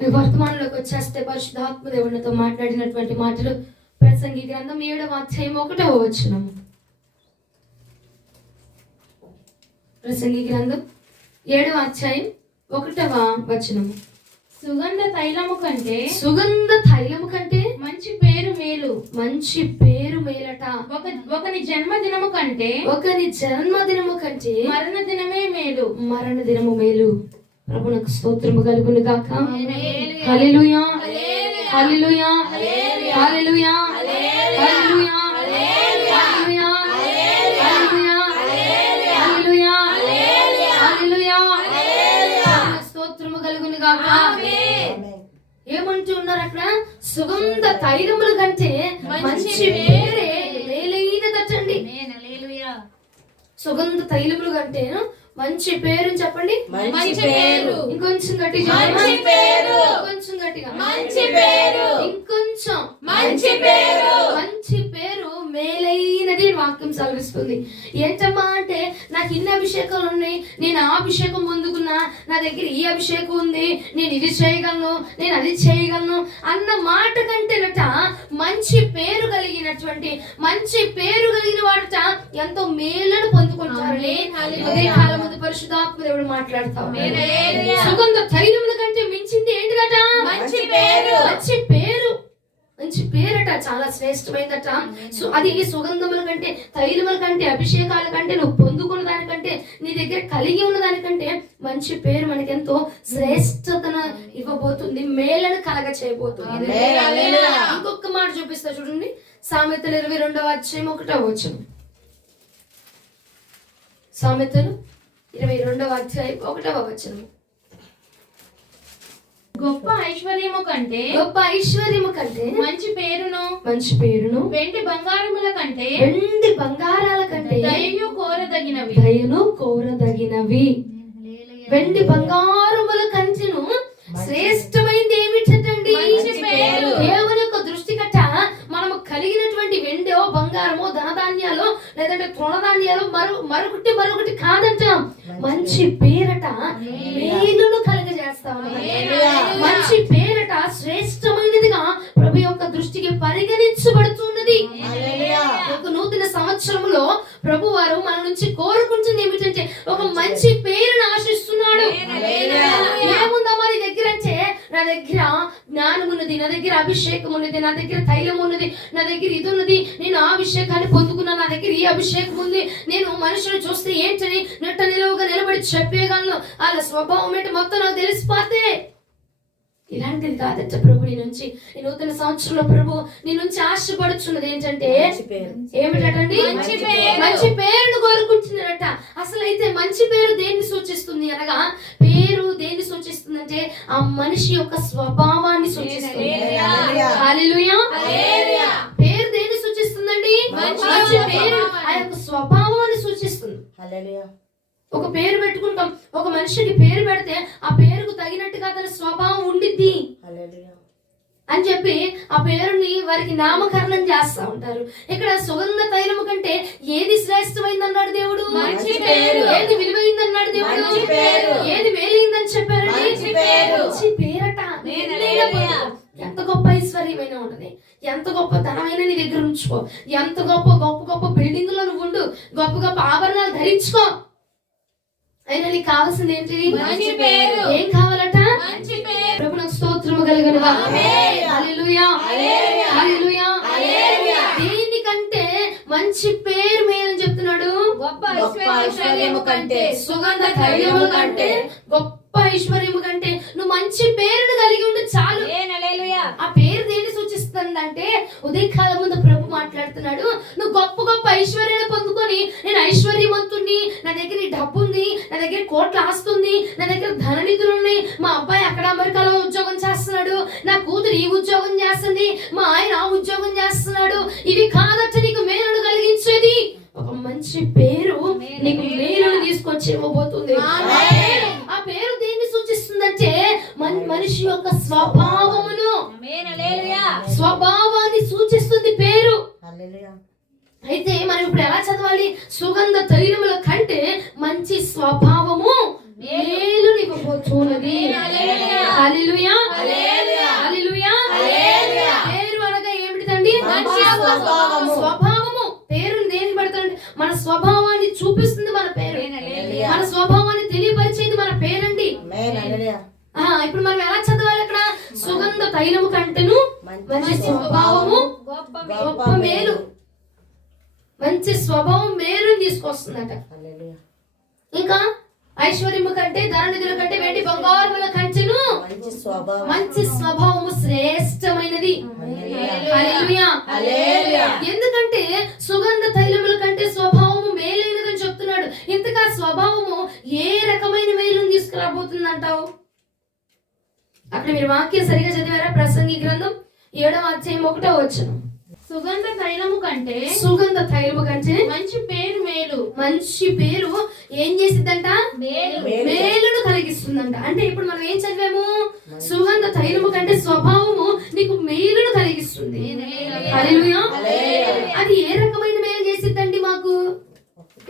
వర్తమానంలోకి వచ్చేస్తే పరిశుద్ధాత్మ దేవునితో మాట్లాడినటువంటి మాటలు ప్రసంగి గ్రంథం 7వ అధ్యాయం 1వ వచనము. ప్రసంగి గ్రంథం 7వ అధ్యాయం 1వ వచనము. సుగంధ తైలము కంటే మంచి పేరు మేలు. మంచి పేరు మేలట. ఒకని జన్మదినము కంటే మరణ దినమే మేలు. మరణ దినము మేలు. ప్రభునకు స్తోత్రము కలుగును గాక. హల్లెలూయా, హల్లెలూయా, హల్లెలూయా, హల్లెలూయా, హల్లెలూయా, హల్లెలూయా, హల్లెలూయా. స్తోత్రము కలుగును గాక. ఏమంటూ ఉన్నారు అక్కడ? సుగంధ తైలముల కంటే మంచి పేరే మేలైనదటండి. సుగంధ తైలములు కంటే మంచి పేరు చెప్పండి. మంచి పేరు. ఇంకొంచెం గట్టిగా. మంచి పేరు. ఇంకొంచెం గట్టిగా. మంచి పేరు. ఇంకొంచెం. మంచి పేరు. మంచి పేరు మేలైనది వాక్యం సెలవిస్తుంది. ఏంటమ్మా అంటే, నాకు ఇన్ని అభిషేకాలు ఉన్నాయి, నేను ఆ అభిషేకం పొందుకున్నా, నా దగ్గర ఈ అభిషేకం ఉంది, నేను ఇది చేయగలను, నేను అది చేయగలను అన్న మాట కంటేనట మంచి పేరు కలిగినటువంటి మంచి పేరు కలిగిన వాడట ఎంతో మేలను పొందుకుంటారని అదే కాలం ముందు పరిశుద్ధాత్మ దేవుడు మాట్లాడతాం. సుగంధ తైలముల కంటే మించింది ఏంటిదట? మంచి పేరు. మంచి పేరు. మంచి పేరట చాలా శ్రేష్టమైందట. అది సుగంధముల కంటే, తైలముల కంటే, అభిషేకాల కంటే, నువ్వు పొందుకున్న దానికంటే, నీ దగ్గర కలిగి ఉన్న దానికంటే మంచి పేరు మనకి ఎంతో శ్రేష్టతను ఇవ్వబోతుంది, మేలను కలగ చేయబోతుంది. ఇంకొక మాట చూపిస్తా చూడండి. సామెతలు 22వ అధ్యాయం 1వ వచనం. సామెతలు 22వ అధ్యాయం 1వ వచనం. గొప్ప ఐశ్వర్యము కంటే మంచి పేరును వెండి బంగారముల కంటే దయను కోరదగినవి. వెండి బంగారముల కంచెను శ్రేష్టమైంది ఏమిటండి? దేవుని యొక్క దృష్టి కట్ట మనము కలిగినటువంటి వెండో బంగారమో ధనధాన్యాలు లేదంటే తృణధాన్యాలు మరొకటి కాదంట. మంచి పేరట మేలును కలుగజేస్తాం. మంచి పేరట శ్రేష్టమైనదిగా ప్రభు యొక్క దృష్టికి పరిగణించబడుతున్నది. ఒక నూతన సంవత్సరంలో ప్రభు వారు మన నుంచి కోరుకుంటుంది ఏమిటంటే ఒక మంచి పేరును ఆశిస్తున్నాడు. ఏముందమ్మా నీ దగ్గర అంటే, నా దగ్గర జ్ఞానం ఉన్నది, నా దగ్గర అభిషేకం ఉన్నది, నా దగ్గర తైలం ఉన్నది, నా దగ్గర ఇది ఉన్నది, నేను ఆ అభిషేకాన్ని పొందుకున్నా, నా దగ్గర ఈ అభిషేకం ఉంది, నేను మనుషులు చూస్తే ఏంటని నెట్ట నిలువుగా నిలబడి చెప్పేయగలను, వాళ్ళ స్వభావం ఏంటి మొత్తం నాకు తెలిసిపోతే. ఇలాంటిది కాదట ప్రభు నీ నుంచి. ఈ నూతన సంవత్సరంలో ప్రభు నీ నుంచి ఆశపడుచున్నది ఏంటంటే ఏమిటండి? మంచి పేరును కోరుకుంటున్నారట. అసలు అయితే మంచి పేరు దేన్ని సూచిస్తుంది అనగా, పేరు దేన్ని సూచిస్తుంది అంటే ఆ మనిషి యొక్క స్వభావాన్ని సూచిస్తుంది. హల్లెలూయా. పేరు దేన్ని సూచిస్తుందండి? మంచి పేరు ఆ యొక్క స్వభావాన్ని సూచిస్తుంది. ఒక పేరు పెట్టుకుంటాం, ఒక మనిషికి పేరు పెడితే ఆ పేరుకు తగినట్టుగా తన స్వభావం ఉండిద్ది అని చెప్పి ఆ పేరుని వారికి నామకరణం చేస్తా ఉంటారు. ఇక్కడ సుగంధ తైలము కంటే ఏది శ్రేష్టమైంది అన్నాడు దేవుడు? మంచి పేరు. ఏది విలువైంది అన్నాడు దేవుడు? ఏది మేలైందని చెప్పారు? మంచి పేరట. ఎంత గొప్ప ఐశ్వర్యమైన ఉంటది, ఎంత గొప్ప ధనమైన నీ దగ్గర ఉంచుకో, ఎంత గొప్ప గొప్ప గొప్ప బిల్డింగ్ లో నువ్వు ఉండు, గొప్ప గొప్ప ఆభరణాలు ధరించుకో, అయినా నీకు కావాల్సింది ఏంటి? మంచి పేరు. ఏం కావాలట? మంచి పేరు. ప్రభువుకు స్తోత్రము కలుగును గాక. హల్లెలూయా, హల్లెలూయా. దేనికంటే మంచి పేరు మేలని చెప్తున్నాడు? గొప్ప ఐశ్వర్యము కంటే, సుగంధ తైలము కంటే, గొప్ప ఐశ్వర్యము కంటే నువ్వు మంచి పేరును కలిగి ఉండి చాలు. ఆ పేరు దేన్ని సూచిస్తుందంటే, ఉదయకాలం ముందు ప్రభు మాట్లాడుతున్నాడు, నువ్వు గొప్ప గొప్ప ఐశ్వర్యాన్ని పొందుకొని, నేను ఐశ్వర్యవంతుణ్ణి, నా దగ్గర ఈ డబ్బు ఉంది, నా దగ్గర కోట్ల ఆస్తుంది, నా దగ్గర ధననిధులు ఉన్నాయి, మా అబ్బాయి అక్కడ అమెరికాలో ఉద్యోగం చేస్తున్నాడు, నా కూతురు ఈ ఉద్యోగం చేస్తుంది, మా ఆయన ఆ ఉద్యోగం చేస్తున్నాడు, ఇవి కాదట నీకు మేలును కలిగించేది. ఒక మంచి పేరు నీకు మేలును తీసుకొచ్చి ఇవ్వబోతుంది. ఆ పేరు దేన్ని సూచిస్తుందంటే మనిషి యొక్క స్వభావాన్ని సూచిస్తుంది పేరు. అయితే మనం ఇప్పుడు ఎలా చదవాలి? సుగంధ తైలముల కంటే మంచి స్వభావము మేలునివ్వబోతున్నది. హల్లెలూయా, హల్లెలూయా, హల్లెలూయా. హల్లెలూయా. పేరు అనగా ఏమిటిదండి? మంచి స్వభావము. స్వభావము. పేరుని దేనికి పెడతాండి? మన స్వభావాన్ని చూపిస్తుంది మన పేరు. హల్లెలూయా. మన స్వభావాన్ని తెలియపరిచేది మన పేరండి. ఆమేన్. హల్లెలూయా. ఇప్పుడు మనం ఎలా చదవాలి అక్కడ? సుగంధ తైలము కంటెను మంచి స్వభావము గొప్ప మేలు. మంచి స్వభావం మేలుని తీసుకొస్తుందట. హల్లెలూయా. ఇంకా ఐశ్వర్యము కంటే ధననిధుల కంటే వెండి బంగారముల కంచెను మంచి స్వభావం. మంచి స్వభావము శ్రేష్టమైనది. హల్లెలూయా. హల్లెలూయా. ఎందుకంటే సుగంధ తైలముల కంటే స్వభావము మేలైనదని చెప్తున్నాడు. ఇంతగా స్వభావము ఏ రకమైన మేలుని తీసుకురాబోతుంది అంటావు? అక్కడ మీరు వాక్యం సరిగా చదివారా? ప్రసంగి గ్రంథం 7వ అధ్యాయం 1వ వచనం. సుగంధ తైలము కంటే సుగంధ తైలము కంటే మంచి పేరు మేలు. మంచి పేరు ఏం చేసిద్దంట? మేలు. మేలును కలిగిస్తుందంట. అంటే ఇప్పుడు మనం ఏం చదివాము? సుగంధ తైలము కంటే స్వభావము నీకు మేలును కలిగిస్తుంది. హల్లెలూయా. అది ఏ రకమైన మేలు చేసిద్దండి మాకు?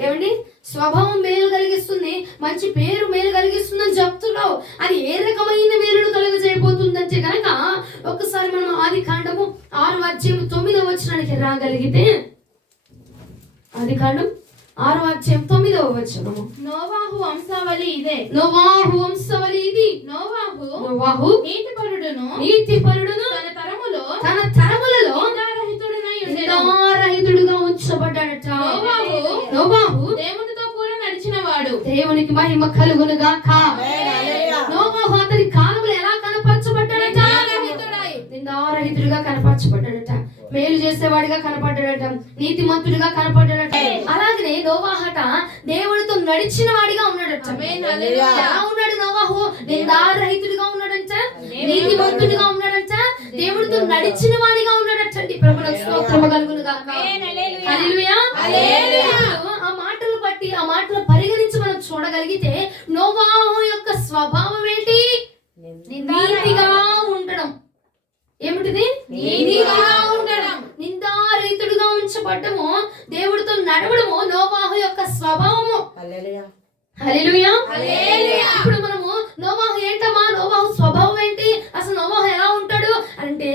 ఏమండి? స్వభావం మేలు కలిగిస్తుంది, మంచి పేరు మేలు కలిగిస్తుంది అని చెప్తున్నావు. అది ఏ రకమైన మేలును కలిగజేయబోతుందంటే కనుక ఒక్కసారి మనం ఆది కాండము 6వ అధ్యాయం 9వ వచనానికి రాగలిగితే, ఆది కాండం 6వ అధ్యాయం 9వ వచనము. నోవాహు వంశావళి ఇదే. నోవాహు వంశావళి ఇది. నోవాహు నీతిపరుడును నీతిపరుడును తన తరములలో నిందారహితుడునై ఉండెను. నిందారహితుడుగా ఉంచబడ్డాడట. నోవాహు దేవునితో కూడా నడిచినవాడు. దేవునికి మహిమ కలుగును గాక. ఆమేన్. హల్లెలూయా. నోవాహు అతని కాలంలో ఎలా కనపరచబడ్డాడట? నిందారహితుడిగా కనపరచబడ్డాడట. మేలు చేసేవాడిగా కనపడ్డాడట. నీతిమంతుడిగా కనపడ్డాడట. అలాగనే నోవాహట దేవుడితో నడిచిన వాడిగా ఉన్నాడట. ఆమేన్. హల్లెలూయా. ఎలా ఉన్నాడు నోవాహు? నిందారహితుడిగా ఉన్నాడంట, నీతిమంతుడిగా ఉన్నాడంట, దేవుడితో నడిచిన వాడిగా ఉన్నాడటండి. ప్రభువుకు స్తోత్రము కలుగును గాక. హల్లెలూయా. ఇప్పుడు ఆ మాటలు బట్టి, ఆ మాటలు పరిగణించి మనం చూడగలిగితే నోవాహు యొక్క స్వభావం ఏంటి? నీతిగా ఉండడం. ఏమిటిది? నీతిగా ఉండడం. నిందారహితుడుగా ఉంచబడ్డము, దేవుడితో నడవడము నోవాహు యొక్క స్వభావము. హల్లెలూయా. హల్లెలూయా. హల్లెలూయా. ఇప్పుడు మనము నోవాహు ఏంటమ్మా? నోవాహు స్వభావం ఏంటి? అసలు నోవాహు ఎలా ఉంటాడు అంటే,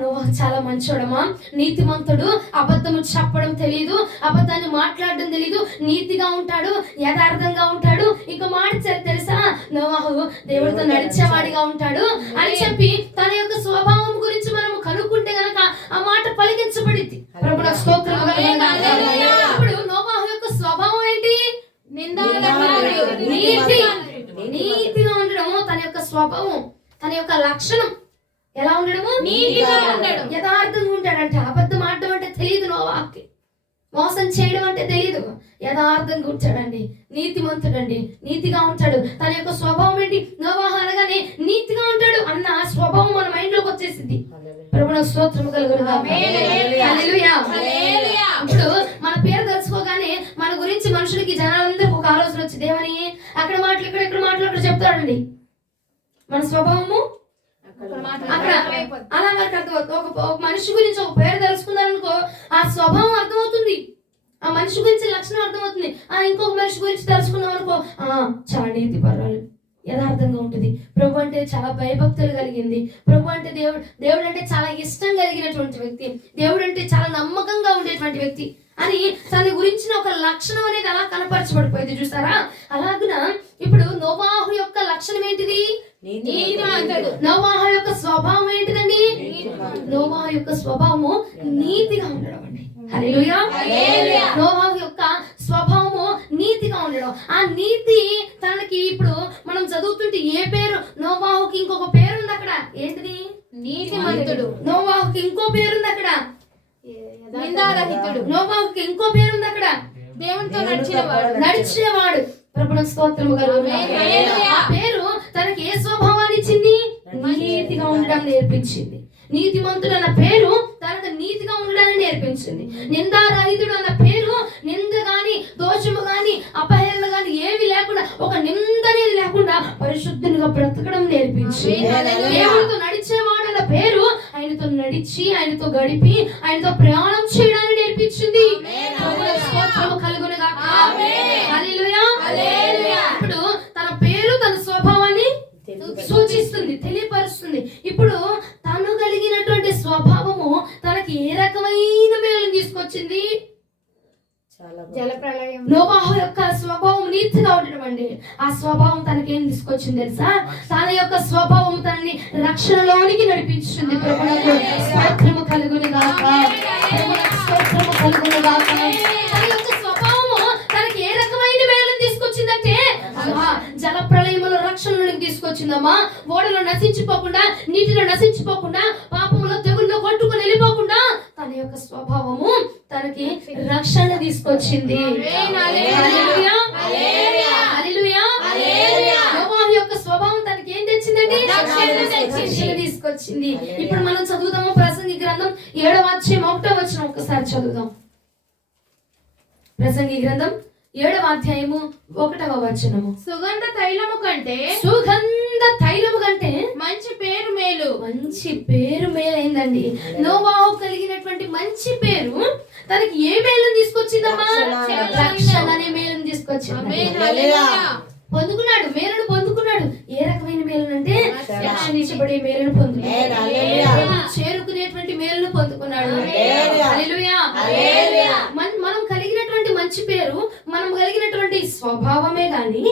నోవాహు చాలా మంచోడమా, నీతిమంతుడు, అబద్ధము చెప్పడం తెలియదు, అబద్ధాన్ని మాట్లాడడం తెలియదు, నీతిగా ఉంటాడు, యథార్థంగా ఉంటాడు. ఇంకో మాట తెలుసా? నోవాహు దేవుడితో నడిచేవాడిగా ఉంటాడు అని చెప్పి తన యొక్క స్వభావం గురించి మనము కనుక్కుంటే గనక ఆ మాట పలికించబడింది. ప్రభువుకు స్తోత్రం కలుగును గాక. ఇప్పుడు నోవాహు యొక్క స్వభావం ఏంటి? నీతిగా ఉండడము తన యొక్క స్వభావం, తన యొక్క లక్షణం. ఎలా ఉండడము? నీతిగా ఉండడం. యథార్థంగా ఉంటాడంట. అబద్ధం ఆడడం అంటే తెలియదు నోవాహుకి, మోసం చేయడం అంటే తెలియదు. యథార్థంగా ఉంటాడండి, నీతిమంతుడండి, నీతిగా ఉంటాడు. తన యొక్క స్వభావం ఏంటి? నోవాహు అనగానే నీతిగా ఉంటాడు అన్న స్వభావం మన మైండ్ లోకి వచ్చేసింది. ప్రభువుకు స్తోత్రం కలుగును గాక. హల్లెలూయా. ఇప్పుడు మన పేరు తెలుసుకోగానే మన గురించి మనుషులకి, జనాలందరికీ ఒక ఆలోచన వచ్చింది. ఏమని? అక్కడ మాటలు ఇక్కడ మాటలు అక్కడ చెప్తాడండి. మన స్వభావము అక్కడ అలా మనకు అర్థమవుతుంది. ఒక మనిషి గురించి ఒక పేరు తెలుసుకున్నారనుకో, ఆ స్వభావం అర్థమవుతుంది, ఆ మనిషి గురించి లక్షణం అర్థమవుతుంది. ఇంకొక మనిషి గురించి తెలుసుకున్నాం అనుకో, చాలా నీతి పర్వాలేదు, యథార్థంగా ఉంటుంది, ప్రభు అంటే చాలా భయభక్తులు కలిగింది, ప్రభు అంటే దేవుడు అంటే చాలా ఇష్టం కలిగినటువంటి వ్యక్తి, దేవుడు అంటే చాలా నమ్మకంగా ఉండేటువంటి వ్యక్తి అని తన గురించిన ఒక లక్షణం అనేది అలా కనపరచబడిపోయింది. చూసారా? అలాగున ఇప్పుడు నోవాహు యొక్క లక్షణం ఏంటిది? నీతిమంతుడు. నోవాహు యొక్క స్వభావం ఏంటిదండి? నోవాహు యొక్క స్వభావము నీతిగా ఉండడం అండి. హల్లెలూయా. నోవాహు యొక్క స్వభావము నీతిగా ఉండడం. ఆ నీతి తనకి ఇప్పుడు మనం చదువుతుంటే ఏ పేరు? నోవాహుకి ఇంకొక పేరు ఉంది అక్కడ. ఏంటిది? నీతిమంతుడు. నోవాహుకి ఇంకో పేరుంది అక్కడ. నిందారహితుడు. నోవాహుకి ఇంకో పేరుంది అక్కడ. దేవునితో నడిచేవాడు. ప్రభువుకు స్తోత్రము కలుగును గాక. ఆ పేరు తనకి ఏ స్వభావాన్ని ఇచ్చింది? నీతిగా ఉండడం నేర్పించింది. నీతిమంతుడు అన్న పేరు తనకు నీతిగా ఉండడాన్ని నేర్పించింది. నిందారహితుడు అన్న పేరు నింద గాని, దోషము గాని, అపహేళన గాని ఏవి లేకుండా, ఒక నింద అనేది లేకుండా పరిశుద్ధునిగా బ్రతకడం నేర్పించింది. దేవుడితో నడిచేవాడు అన్న పేరు ఆయనతో నడిచి, ఆయనతో గడిపి, ఆయనతో ప్రయాణం చేయడాన్ని నేర్పించింది. ప్రభువుకు స్తోత్రము కలుగును గాక. హల్లెలూయా. ఇప్పుడు తన పేరు ఆ స్వభావం తనకేం తీసుకొచ్చింది తెలుసా? తన యొక్క స్వభావం తనని రక్షణలోనికి నడిపించింది. ప్రభువునకు స్తోత్రము కలుగును గాక. ప్రభువునకు స్తోత్రము కలుగును గాక. తన యొక్క స్వభావము తనకి ఏ రకమైన మేలును తీసుకొచ్చిందంటే జల ప్రళయములో రక్షణలోనికి తీసుకొచ్చిందమ్మా. ఓడలో నశించిపోకుండా, నీటిలో నశించిపోకుండా, పాపములో తెగుల్లో కొట్టుకుని వెళ్ళిపోకుండా తన యొక్క స్వభావము తనకి రక్షణ తీసుకొచ్చింది. హల్లెలూయా, హల్లెలూయా. నోవాహు యొక్క స్వభావం తనకి ఏం తెచ్చిందండి? రక్షణ తీసుకొచ్చింది. ఇప్పుడు మనం చదువుదాము ప్రసంగి గ్రంథం 7వ అధ్యాయం 1వ వచనం ఒకసారి చదువుదాం. ప్రసంగి గ్రంథం 7వ అధ్యాయము 1వ వచనము. సుగంధ తైలము కంటే మంచి పేరు మేలు. మంచి పేరు మేలైందండి. నోవాహు కలిగినటువంటి మంచి పేరు తనకి ఏ మేలును తీసుకొచ్చిందమ్మా? రక్షణ అనే మేలును తీసుకొచ్చింది. పొందుకున్నాడు, మేలును పొందుకున్నాడు. ఏ రకమైన మేలును అంటే రక్షించబడే మేలును పొందుకున్నాడు, చేరుకునేటువంటి మేలును పొందుకున్నాడు. హల్లెలూయా. మనం కలిగినటువంటి మంచి పేరు, మనం కలిగినటువంటి స్వభావమే గాని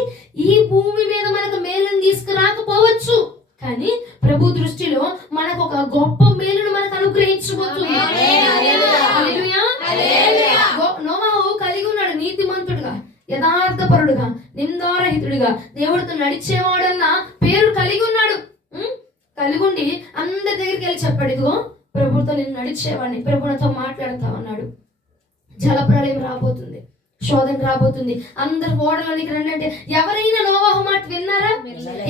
ఈ భూమి మీద మనకు మేలును తీసుకురాకపోవచ్చు. కానీ ప్రభు దృష్టిలో మనకు ఒక గొప్ప మేలును మనకు అనుగ్రహించబోతుంది. హల్లెలూయా. నోవాహు కలిగి ఉన్నాడు నీతిమంతుడుగా, యథార్థపరుడుగా, నిందారహితుడిగా, దేవుడితో నడిచేవాడన్న పేరు కలిగి ఉన్నాడు. కలిగి ఉండి అందరి దగ్గరికి వెళ్ళి చెప్పాడు, ఇదిగో ప్రభుతో నేను నడిచేవాడిని, ప్రభుతో మాట్లాడుతా ఉన్నాడు. జలప్రళయం రాబోతుంది, శోధన రాబోతుంది, అందరు ఓడలోనికి రండి అంటే ఎవరైనా నోవాహు మాట విన్నారా?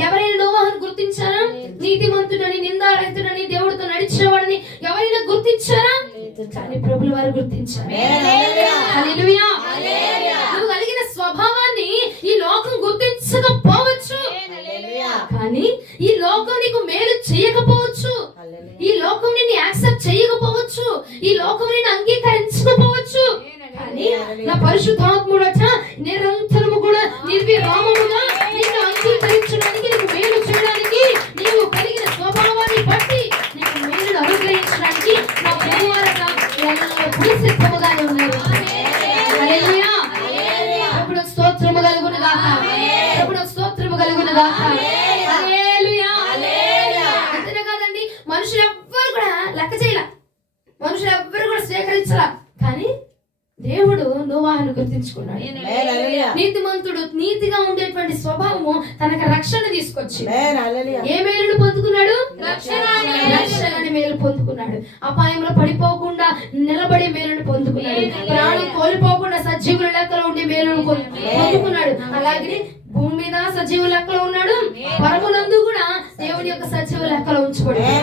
ఎవరైనా నోవాహుని గుర్తించారా? నీతిమంతుడని, నిందారహితుడని, దేవుడితో నడిచేవాడని ఎవరైనా గుర్తించారా? కానీ ప్రభుల వారు గుర్తించారు. హల్లెలూయా. నువ్వు కలిగిన స్వభావాన్ని ఈ లోకం గుర్తించకపోవచ్చు, కానీ ఈ లోకం నీకు మేలు చేయకపోవచ్చు, ఈ లోకం నిన్ను యాక్సెప్ట్ చేయకపోవచ్చు, ఈ లోకం నిన్ను అంగీకరించకపోవచ్చు. కానీ నా పరిశుద్ధాత్ముడు నిరంతరము కూడా నిర్విరామముగా నిన్ను అంగీకరించడానికి, నీకు మేలు చేయడానికి, నీవు కలిగిన స్వభావాన్ని బట్టి నీకు మేలును అనుగ్రహించడానికి నా ప్రభువారగా ఎల్లప్పుడూ సిద్ధముగానే ఉన్నారు. హల్లెలూయా. ప్రభువుకు స్తోత్రము కలుగును గాక. ప్రభువుకు స్తోత్రము కలుగును గాక. హల్లెలూయా. అంతేనే కాదండి, మనుషులు ఎవ్వరు కూడా లెక్క చేయలే, మనుషులు ఎవ్వరు కూడా స్వీకరించలా. కానీ దేవుడు నోవాహును గుర్తించుకున్నాడు. నీతిమంతుడు, నీతిగా ఉండేటువంటి స్వభావము తనకు రక్షణ తీసుకొచ్చి ఏ మేలును పొందుకున్నాడు? రక్షణ అనే మేలు పొందుకున్నాడు. అపాయంలో పడిపోకుండా నిలబడే మేలును పొందుకున్నాడు. ప్రాణం కోల్పోకుండా సజీవుల లెక్కలో ఉండే మేలును పొందుకున్నాడు. అలాగే భూమి మీద సజీవ లెక్కలో ఉన్నాడు, పరమునందు కూడా దేవుని యొక్క సజీవ లెక్కలో ఉంచబడ్డాడు.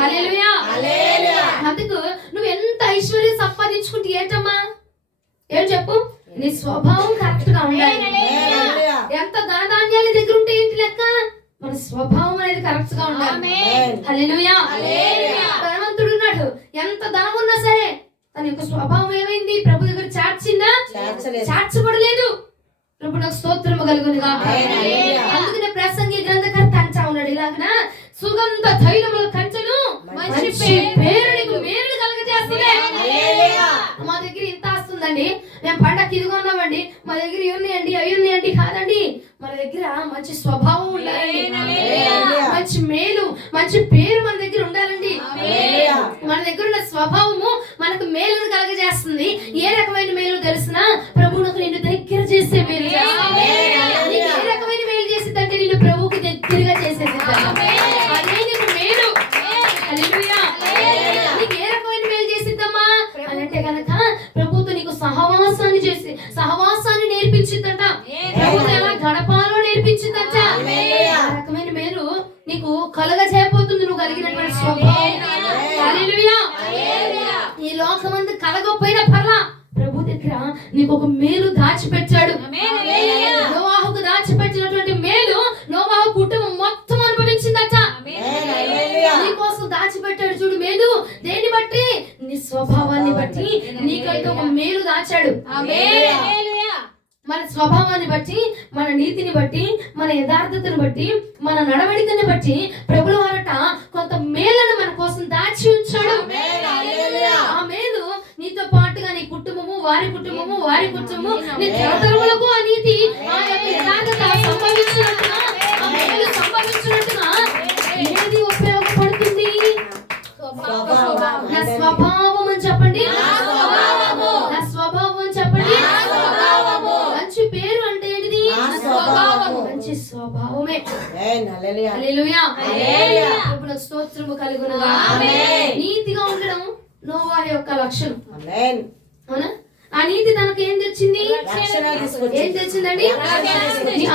హల్లెలూయా. అందుకు నువ్వు ఎంత ఐశ్వర్యం సంపాదించుకుంటే ఏంటమ్మా? ఏం చెప్పు? నీ స్వభావం కరెక్ట్ గా ఉండాలి. ఎంత ధనధాన్యాల దగ్గర ఉంటే ఏంటి లెక్క? మన స్వభావం అనేది కరెక్ట్ గా ఉండాలి. హల్లెలూయా. ధనవంతుడు ఉన్నాడు, ఎంత ధనం ఉన్నా సరే తన యొక్క స్వభావం ఏమైంది? ప్రభు దగ్గర చార్చిందా? చార్చబడలేదు. ప్రభు నాకు స్తోత్రము కలుగును గాక. అందుకనే ప్రసంగి గ్రంథకర్త అంటా ఉన్నాడు ఇలాగన, సుగంధ తైలముల కంచెను మంచి పేరు నీకు మేలు కలుగజేస్తుంది. మా దగ్గర ఇంత వస్తుందండి, మేము పండగకి ఇదిగో ఉన్నామండి, మా దగ్గర ఇవి ఉన్నాయండి, అవి ఉన్నాయండి కాదండి. మన దగ్గర మంచి స్వభావం ఉండాలండి, మంచి మేలు, మంచి పేరు మన దగ్గర ఉండాలండి. మన దగ్గర ఉన్న స్వభావము మనకు మేలును కలుగజేస్తుంది. ఏ రకమైన మేలు తెలిసిన? ప్రభువునకు నిన్ను దగ్గర చేసే మేలు. నీకు ఏ రకమైన మేలు చేసింది అంటే నిన్ను ప్రభువుకి దగ్గరగా చేసేది. అదే నీకు మేలు. హల్లెలూయా. నీకు ఏ రకమైన మేలు చేసిద్దమ్మా అని అంటే కనుక ప్రభువుతో నీకు సహవాసాన్ని నేర్పించిందట. ప్రభువుతో ఎలా గడపాలో నేర్పించిందట. ఆ రకమైన మేలు నీకు కలగజేయబోతుంది నువ్వు కలిగినటువంటి స్వభావం. హల్లెలూయా. ఈ లోకమంతా కలగకపోయినా పర్లా, ప్రభు దగ్గర నీకు ఒక మేలు దాచిపెట్టాడు. నోవాహుకు దాచిపెట్టినటువంటి మేలు నోవాహు కుటుంబం మొత్తం అనుభవించిందట. నీకోసం దాచిపెట్టాడు చూడు మేలు. దేన్ని బట్టి? నీ స్వభావాన్ని బట్టి నీకంటూ ఒక మేలు దాచాడు. మన స్వభావాన్ని బట్టి, మన నీతిని బట్టి, మన యథార్థతను బట్టి, మన నడవడికని బట్టి ప్రభుల వారట కొంత మేలను మన కోసం దాచి ఉంచాడు. ఆ మేలు నీతో పాటుగా నీ కుటుంబము, వారి కుటుంబము, నీ తరతరములకు ఆ నీతి, ఆ యొక్క యథార్థత హల్లెలూయా. హల్లెలూయా. ప్రభువునకు స్తోత్రము కలుగునుగా. ఆమేన్. నీతిగా ఉండడం నోవాహు యొక్క లక్షణం. ఆమేన్. అవునా? ఆ నీతి తనకు ఏం తెచ్చింది? రక్షణ తీసుకొచ్చింది. ఏం తెచ్చిందండి? రక్షణ తీసుకొచ్చింది.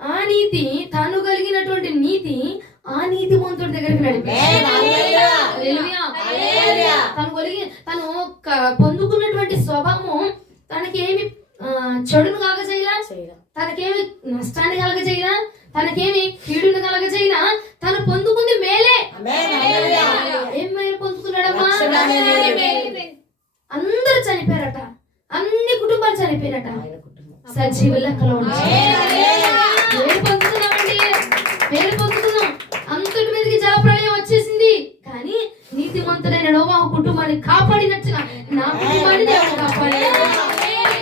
ఆ నీతి తను కలిగినటువంటి నీతి ఆ నీతిమంతుడి దగ్గరికి నడిపించింది. ఆమేన్. హల్లెలూయా. హల్లెలూయా. హల్లెలూయా. తను పొందుకున్నటువంటి స్వభావం తనకేమి చెడును కలగజేయలా, తనకేమి నష్టాన్ని కలగజేయలా, తనకేమి కీడును కలగజేయలా. తను పొందుకుంది మేలే. ఆమేన్. హల్లెలూయా. ఏం మేలు పొందుకున్నాడమ్మా? రక్షణ మేలు. అందరూ చనిపోయారట, అన్ని కుటుంబాలు చనిపోయారట, ఆయన కుటుంబం. సజీవ లెక్కలో ఉన్నాయి. ఆమేన్. హల్లెలూయా. మేలు పొందుతున్నామండి, మేలు పొందుతున్నాం. అంతటి మీదకి జలప్రళయం వచ్చేసింది, కానీ నీతిమంతుడైన నోవాహు కుటుంబాన్ని కాపాడినట్టుగా నా కుటుంబాన్ని దేవుడు కాపాడాడు.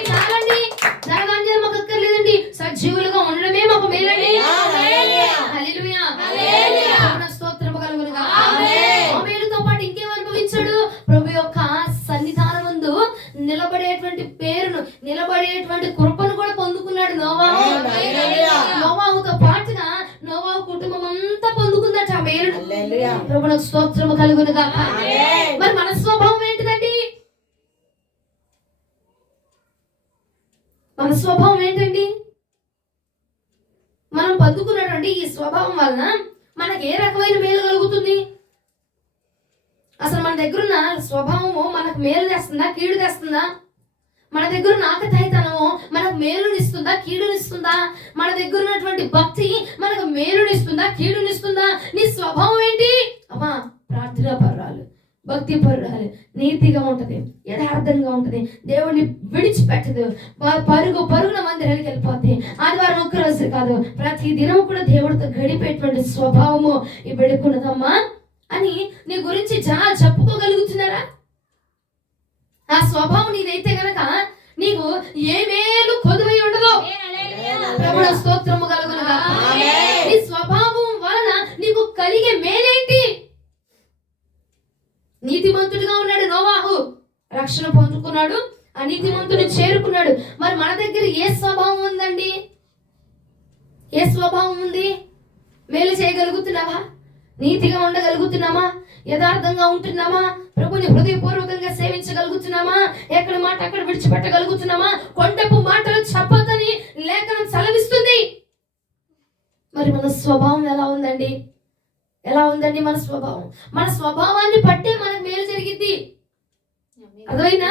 చాలండి, ధనధాన్యాలు మాకు అక్కర్లేదండి, సజీవులుగా ఉండడమే మాకు మేలండి. హల్లెలూయా. ప్రభువునకు స్తోత్రము కలుగునుగా. ఆ మేలుతో పాటు ఇంకేం అనుభవించాడు? ప్రభు యొక్క సన్నిధానం ముందు నిలబడేటువంటి కృపను కూడా పొందుకున్నాడు నోవాహు. నోవాహుతో పాటుగా నోవాహు కుటుంబం అంతా పొందుకుందట ఆ మేలును. హల్లెలూయా. ప్రభువునకు స్తోత్రము కలుగునుగా. ఆమేన్. మరి మన స్వభావం ఏంటిదండి? మన స్వభావం ఏంటండి? మనం పొందుకున్నటువంటి ఈ స్వభావం వలన మనకి ఏ రకమైన మేలు కలుగుతుంది? అసలు మన దగ్గర ఉన్న స్వభావము మనకు మేలు తెస్తుందా, కీడు తెస్తుందా? మన దగ్గర ఉన్న ఆకతాయితనము మనకు మేలునిస్తుందా, కీడునిస్తుందా? మన దగ్గర ఉన్నటువంటి భక్తి మనకు మేలునిస్తుందా, కీడునిస్తుందా? నీ స్వభావం ఏంటి? అమ్మా, ప్రార్థనా పరురాలు, భక్తి పరురాలు, నీతిగా ఉంటది, యథార్థంగా ఉంటది, దేవుడిని విడిచిపెట్టదు, పరుగున మందిరానికి వెళ్ళిపోద్ది, ఆదివారం ఒక్క రోజు కాదు, ప్రతి దినం కూడా దేవుడితో గడిపేటువంటి స్వభావము ఈ బిడ్డకున్నదమ్మా అని నీ గురించి జనాలు చెప్పుకోగలుగుతున్నారా? ఆ స్వభావం నీదైతే గనక నీకు ఏ మేలు కొదువై ఉండదు. ప్రభువుల స్తోత్రము కలుగునుగా. నీ స్వభావం వలన నీకు కలిగే మేలేంటి? నీతిమంతుడిగా ఉన్నాడు నోవాహు, రక్షణ పొందుకున్నాడు, ఆ నీతిమంతుని చేరుకున్నాడు. మరి మన దగ్గర ఏ స్వభావం ఉందండి? ఏ స్వభావం ఉంది? మేలు చేయగలుగుతున్నావా? నీతిగా ఉండగలుగుతున్నామా? యథార్థంగా ఉంటున్నామా? ప్రభుని హృదయపూర్వకంగా సేవించగలుగుతున్నామా? ఎక్కడ మాట అక్కడ విడిచిపెట్టగలుగుతున్నామా? కొండపు మాటలు చెప్పొద్దని లేఖనం సెలవిస్తుంది. మరి మన స్వభావం ఎలా ఉందండి? ఎలా ఉందండి మన స్వభావం? మన స్వభావాన్ని బట్టే మనకు మేలు జరిగిద్ది. అర్థమైందా?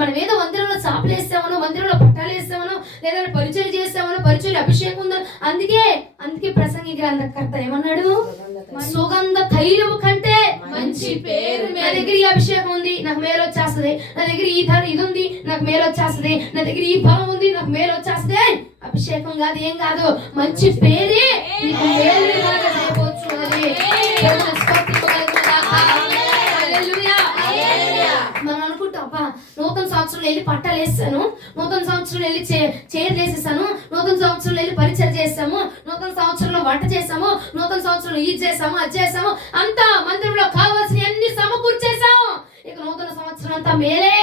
మనం ఏదో మందిరంలో చాపలు వేస్తామనో, మందిరంలో పట్టాలు వేస్తామనో, లేదా పరిచయం చేస్తామనో, పరిచయం అభిషేకం ఉందో, అందుకే ప్రసంగి గ్రంథకర్త ఏమన్నాడు? సుగంధ తైలము కంటే మంచి పేరు నా దగ్గర ఈ అభిషేకం ఉంది, నాకు మేలు వచ్చేస్తుంది, నా దగ్గర ఈ ధర ఇది ఉంది, నాకు మేలు వచ్చేస్తుంది, నా దగ్గర ఈ బలం ఉంది, నాకు మేలు వచ్చేస్తుంది. అభిషేకం కాదు, ఏం కాదు, మంచి పేరే నీకు మేలు చేయవచ్చు. మనం అనుకుంటాం, నూతన సంవత్సరంలో వెళ్ళి పట్టాలు వేస్తాను, నూతన సంవత్సరంలో వెళ్ళి చైర్లు వేసేసాను, నూతన సంవత్సరంలో వెళ్ళి పరిచయం చేస్తాము, నూతన సంవత్సరంలో వంట చేసాము, నూతన సంవత్సరంలో ఇది చేసాము, అది చేసాము, అంతా మందిరంలో కావాల్సిన అన్ని సమకూర్చేసాము, ఇక నూతన సంవత్సరం అంతా మేలే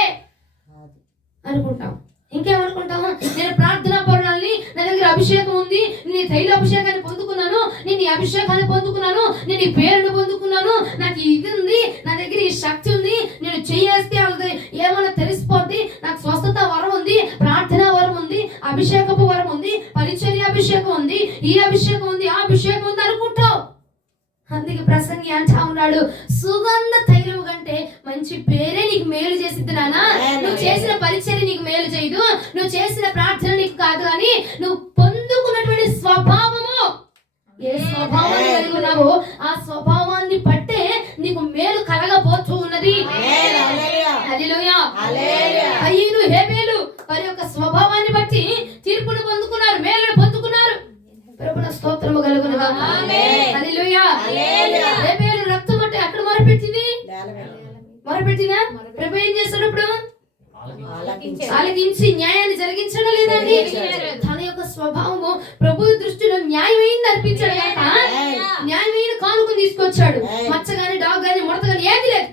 అనుకుంటాం. ఇంకేమనుకుంటాము? నేను ప్రార్థనా పరురాల్ని, నా దగ్గర అభిషేకం ఉంది, నేను తైల అభిషేకాన్ని పొందుకున్నాను, నేను ఈ అభిషేకాన్ని పొందుకున్నాను, నేను ఈ పేరును పొందుకున్నాను, నాకు ఇది ఉంది, నా దగ్గర ఈ శక్తి ఉంది, నేను చేయేస్తే వాళ్ళది ఏమన్నా తెలిసిపోద్ది, నాకు స్వస్థత వరం ఉంది, ప్రార్థనా వరం ఉంది, అభిషేకపు వరం ఉంది, పరిచర్య అభిషేకం ఉంది, ఈ అభిషేకం ఉంది, ఆ అభిషేకం ఉంది అనుకుంటావు. అందుకే ప్రసంగి అంటా ఉన్నాడు, సుగంధ తైలము కంటే మంచి పేరే నీకు మేలు చేసిద్ది నానా. నువ్వు చేసిన పరిచర్య నీకు మేలు చేయదు, నువ్వు చేసిన ప్రార్థన నీకు కాదు, అని నువ్వు పొందుకున్నటువంటి స్వభావము, ఏ స్వభావాన్ని కలిగి ఉన్నావో ఆ స్వభావాన్ని బట్టే నీకు మేలు కలగబోతూ ఉన్నది. హల్లెలూయా. కయీను, హేబేలు వారి యొక్క స్వభావాన్ని బట్టి తీర్పును పొందుకున్నారు, మేలును పొందుకున్నారు. ప్రభువుల స్తోత్రము కలుగునుగా. హల్లెలూయా. హేబేలు రక్తం అంటే అక్కడ మొరపెట్టింది, మొరపెట్టినా ప్రభు ఏం చేస్తాడు? ఇప్పుడు ఆలకించి న్యాయాన్ని జరిగించడం లేదండి. తన యొక్క స్వభావము ప్రభు దృష్టిలో న్యాయమైంది అర్పించాడు కనుక న్యాయమైన కానుకను తీసుకొచ్చాడు. మచ్చగాని, డాగ్ గాని, ముడత గాని ఏది లేదు,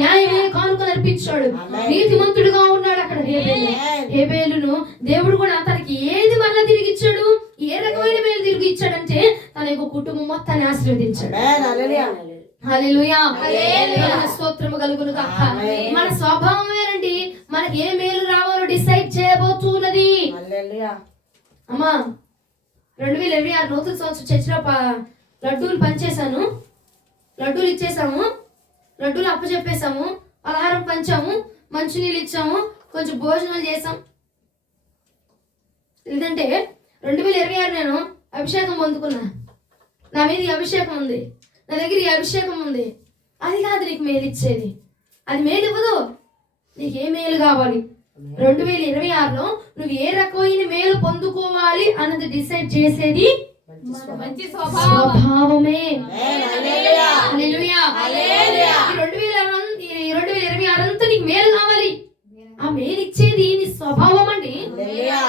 న్యాయమైన కానుకను అర్పించాడు. నీతిమంతుడుగా ఉన్నాడు అక్కడ హేబేలు. హేబేలును దేవుడు కూడా తనకి ఏది మరలా తిరిగిచ్చాడు? ఏ రకమైన మేలు తిరిగి ఇచ్చాడంటే తన యొక్క కుటుంబం మొత్తాన్ని ఆశీర్వదించాడు. ఆమేన్. హల్లెలూయా. హల్లెలూయా. హల్లెలూయా. స్తోత్రము కలుగును గాక. ఆమేన్. మన స్వభావం ఏంటి? మనకి ఏ మేలు రావాలో డిసైడ్ చేయబోతున్నది. హల్లెలూయా. అమ్మా 2026 నూతన సంవత్సరం చర్చిలో లడ్డూలు పంచేశాను, లడ్డూలు ఇచ్చేసాము, లడ్డూలు అప్పచెప్పేసాము, పలహారం పంచాము, మంచినీళ్ళు ఇచ్చాము, కొంచెం భోజనాలు చేసాం. లేదంటే 2026 నేను అభిషేకం పొందుకున్నా, నా మీద ఈ అభిషేకం ఉంది, నా దగ్గర ఈ అభిషేకం ఉంది. అది కాదు నీకు మేలు ఇచ్చేది, అది మేలు ఇవ్వదు. నీకు ఏ మేలు కావాలి? 2026లో నువ్వు ఏ రకమైన మేలు పొందుకోవాలి అన్నది డిసైడ్ చేసేది మంచి స్వభావమే. హల్లెలూయా. హల్లెలూయా. హల్లెలూయా. ఈ 2026 అంతా నీకు మేలు కావాలి. ఆ మేలు ఇచ్చేది నీ స్వభావం అండి. హల్లెలూయా.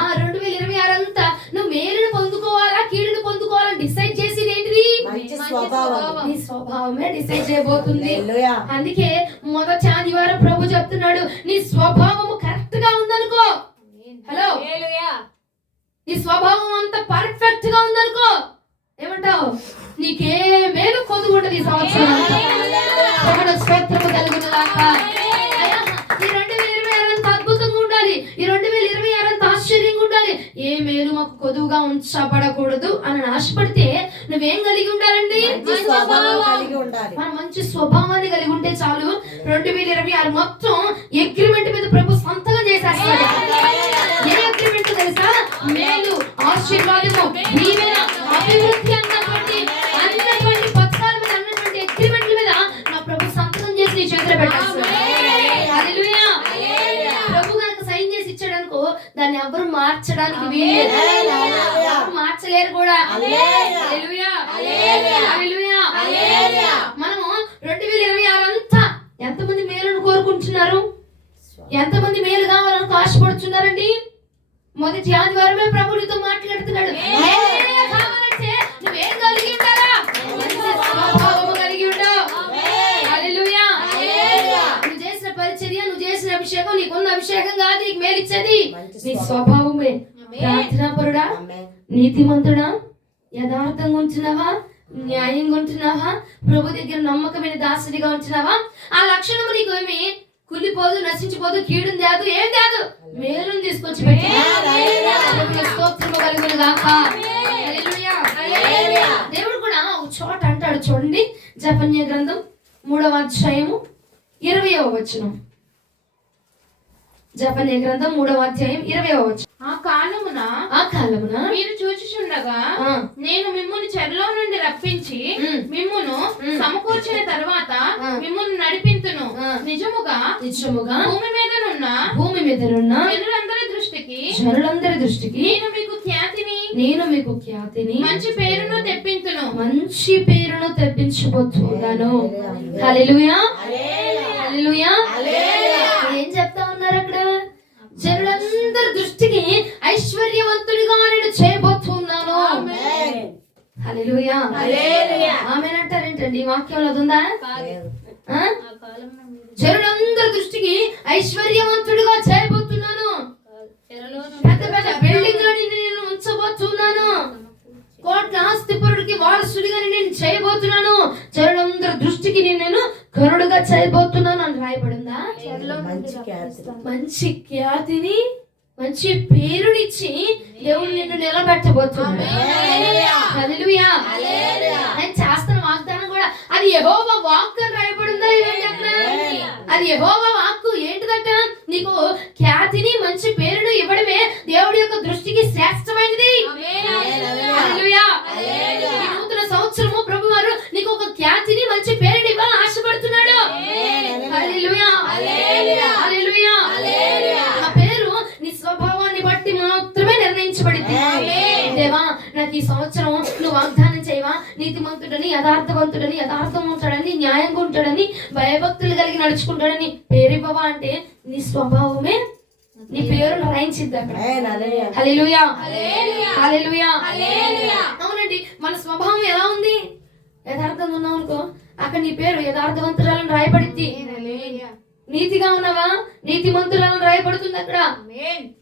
ఆ 2026 అంతా నువ్వు మేలును పొందుకోవాలా కీడును పొందుకోవాలని డిసైడ్ చేసేది ఏంటిది? మంచి స్వభావం. నీ స్వభావమే డిసైడ్ చేయబోతుంది. హల్లెలూయా. అందుకే మొదటి ఆదివారం ప్రభు చెప్తున్నాడు, నీ స్వభావము కరెక్ట్ గా ఉందనుకో. హలో, నీ స్వభావం అంతా పర్ఫెక్ట్ గా ఉందనుకో, ఏమంటావు? నీకే మేలు కొద్దుకుంటది ఈ సంవత్సరం. దేవుని స్తోత్రము కలుగును గాక. అయ్యా, ఈ 2026 అంతా అద్భుతంగా ఉండాలి, ఈ 2026 అంతా ఆశ్చర్యంగా ఉండాలి. ఏ మేలు మాకు కొదువుగా ఉంచబడకూడదు అని ఆశపడితే నువ్వేం కలిగి ఉండాలండి? మంచి స్వభావం కలిగి ఉండాలి. మనం మంచి స్వభావాన్ని కలిగి ఉంటే చాలు. 2026 మొత్తం అగ్రిమెంట్ మీద ప్రభు సంతకం చేసేస్తాడు. ఏ అగ్రిమెంట్ తెలుసా? మేలు, ఆశీర్వాదము, దీవెన, అభివృద్ధి అన్నటువంటి పథకాల మీద అన్నటువంటి అగ్రిమెంట్ల మీద నా ప్రభు సంతకం చేసి నీ చేతిలో పెట్టేస్తాడు. హల్లెలూయా. ప్రభు కనుక సైన్ చేసి ఇచ్చాడు అనుకో, దాన్ని ఎవరు మార్చడానికి వీలు లేదు. ఎవరు మార్చలేరు కూడా. హల్లెలూయా. హల్లెలూయా. మనము 2026 అంతా ఎంతమంది మేలును కోరుకుంటున్నారు? ఎంతమంది మేలు కావాలని ఆశపడుతున్నారండి? మొదటి ఆదివారమే ప్రభు నీతో మాట్లాడుతున్నాడు. మేలే కావాలంటే నువ్వేం కలిగి ఉండాలా? మంచి స్వభావము కలిగి ఉండావు. హల్లెలూయా. నువ్వు చేసిన పరిచర్య, నువ్వు చేసిన అభిషేకం, నీకున్న అభిషేకం కాదు నీకు మేలు ఇచ్చేది, నీ స్వభావమే. ప్రార్థనాపరుడా, ఆమేన్. నీతిమంతుడా, యథార్థంగా ఉంటున్నావా, న్యాయంగా ఉంటున్నావా, ప్రభు దగ్గర నమ్మకమైన దాసుడిగా ఉంటున్నావా? ఆ లక్షణము నీకు ఏమి కుళ్ళిపోదు, నశించిపోదు, కీడుని తేదు, ఏం తేదు, మేలుని తీసుకొచ్చి పెట్టి. స్తోత్రము కలుగును గాక. హల్లెలూయా. దేవుడు కూడా ఒక చోట అంటాడు చూడండి, జెఫన్యా గ్రంథం 3వ అధ్యాయము 20వ వచనం. జెఫన్యా గ్రంథం 3వ అధ్యాయం 20వ వచనం. ఆ కాలమున మీరు చూచుచుండగా నేను మిమ్మును చెరలో నుండి రప్పించి మిమ్మును సమకూర్చిన తర్వాత మిమ్మును నడిపింతును. నిజముగా భూమి మీదనున్న జనులందరి దృష్టికి నేను మీకు ఖ్యాతిని మంచి పేరును తెప్పించబోతున్నాను. హల్లెలూయా. హల్లెలూయా. ఏం చెప్తా ఉన్నారు అక్కడ? జనులందరి దృష్టికి ఐశ్వర్యవంతుడిగా నేను చేయబోతున్నాను. హల్లెలూయా. ఆమేన్ అంటారేంటండి? ఈ వాక్యంలో అది ఉందా? జనులందరి దృష్టికి ఐశ్వర్యవంతుడిగా చేయబోతున్నాను. పెద్ద పెద్ద బిల్డింగ్లో నేను ఉంచబోతున్నాను. కోట్ల ఆస్తిపరుడికి వారసుడిగా నేను చేయబోతున్నాను. జనులందరి దృష్టికి నేను కరుడుగా చేయబోతున్నాను అని రాయబడిందా? మంచి ఖ్యాతిని, మంచి పేరునిచ్చి దేవుడు నిన్ను నిలబెట్టబోతున్నాడు. హల్లెలూయా. ఆయన చేస్తున్న వాగ్దానం కూడా అది యెహోవా వాక్కు అని రాయబడిందా? అది యెహోవా వాక్కు. ఏంటిదట? నీకు ఖ్యాతిని, మంచి పేరును ఇవ్వడమే దేవుడి యొక్క దృష్టికి శ్రేష్టమైనది. హల్లెలూయా. ఈ నూతన సంవత్సరము ప్రభు వారు నీకు ఒక ఖ్యాతిని, మంచి పేరుని ఇవ్వాలని ఆశపడుతున్నాడు. హల్లెలూయా. హల్లెలూయా. ఆ పేరు నీ స్వభావాన్ని బట్టి మాత్రమే నిర్ణయించబడింది. దేవా, నాకు ఈ సంవత్సరం నువ్వు వాగ్దానం చేయవా, నీతిమంతుడని, యథార్థవంతుడని, యథార్థవంతుడని, న్యాయంగా ఉంటాడని, భయభక్తులు కలిగి నడుచుకుంటాడని పేరివ్వవా అంటే నీ స్వభావమే నీ పేరును రాయించిద్ది అక్కడ. హల్లెలూయా. హల్లెలూయా. అవునండి, మన స్వభావం ఎలా ఉంది? యథార్థంగా ఉన్నావు అనుకో, అక్కడ నీ పేరు యథార్థవంతురాలని రాయబడిద్ది. నీతిగా ఉన్నావా? నీతిమంతులను రాయబడుతుంది అక్కడ.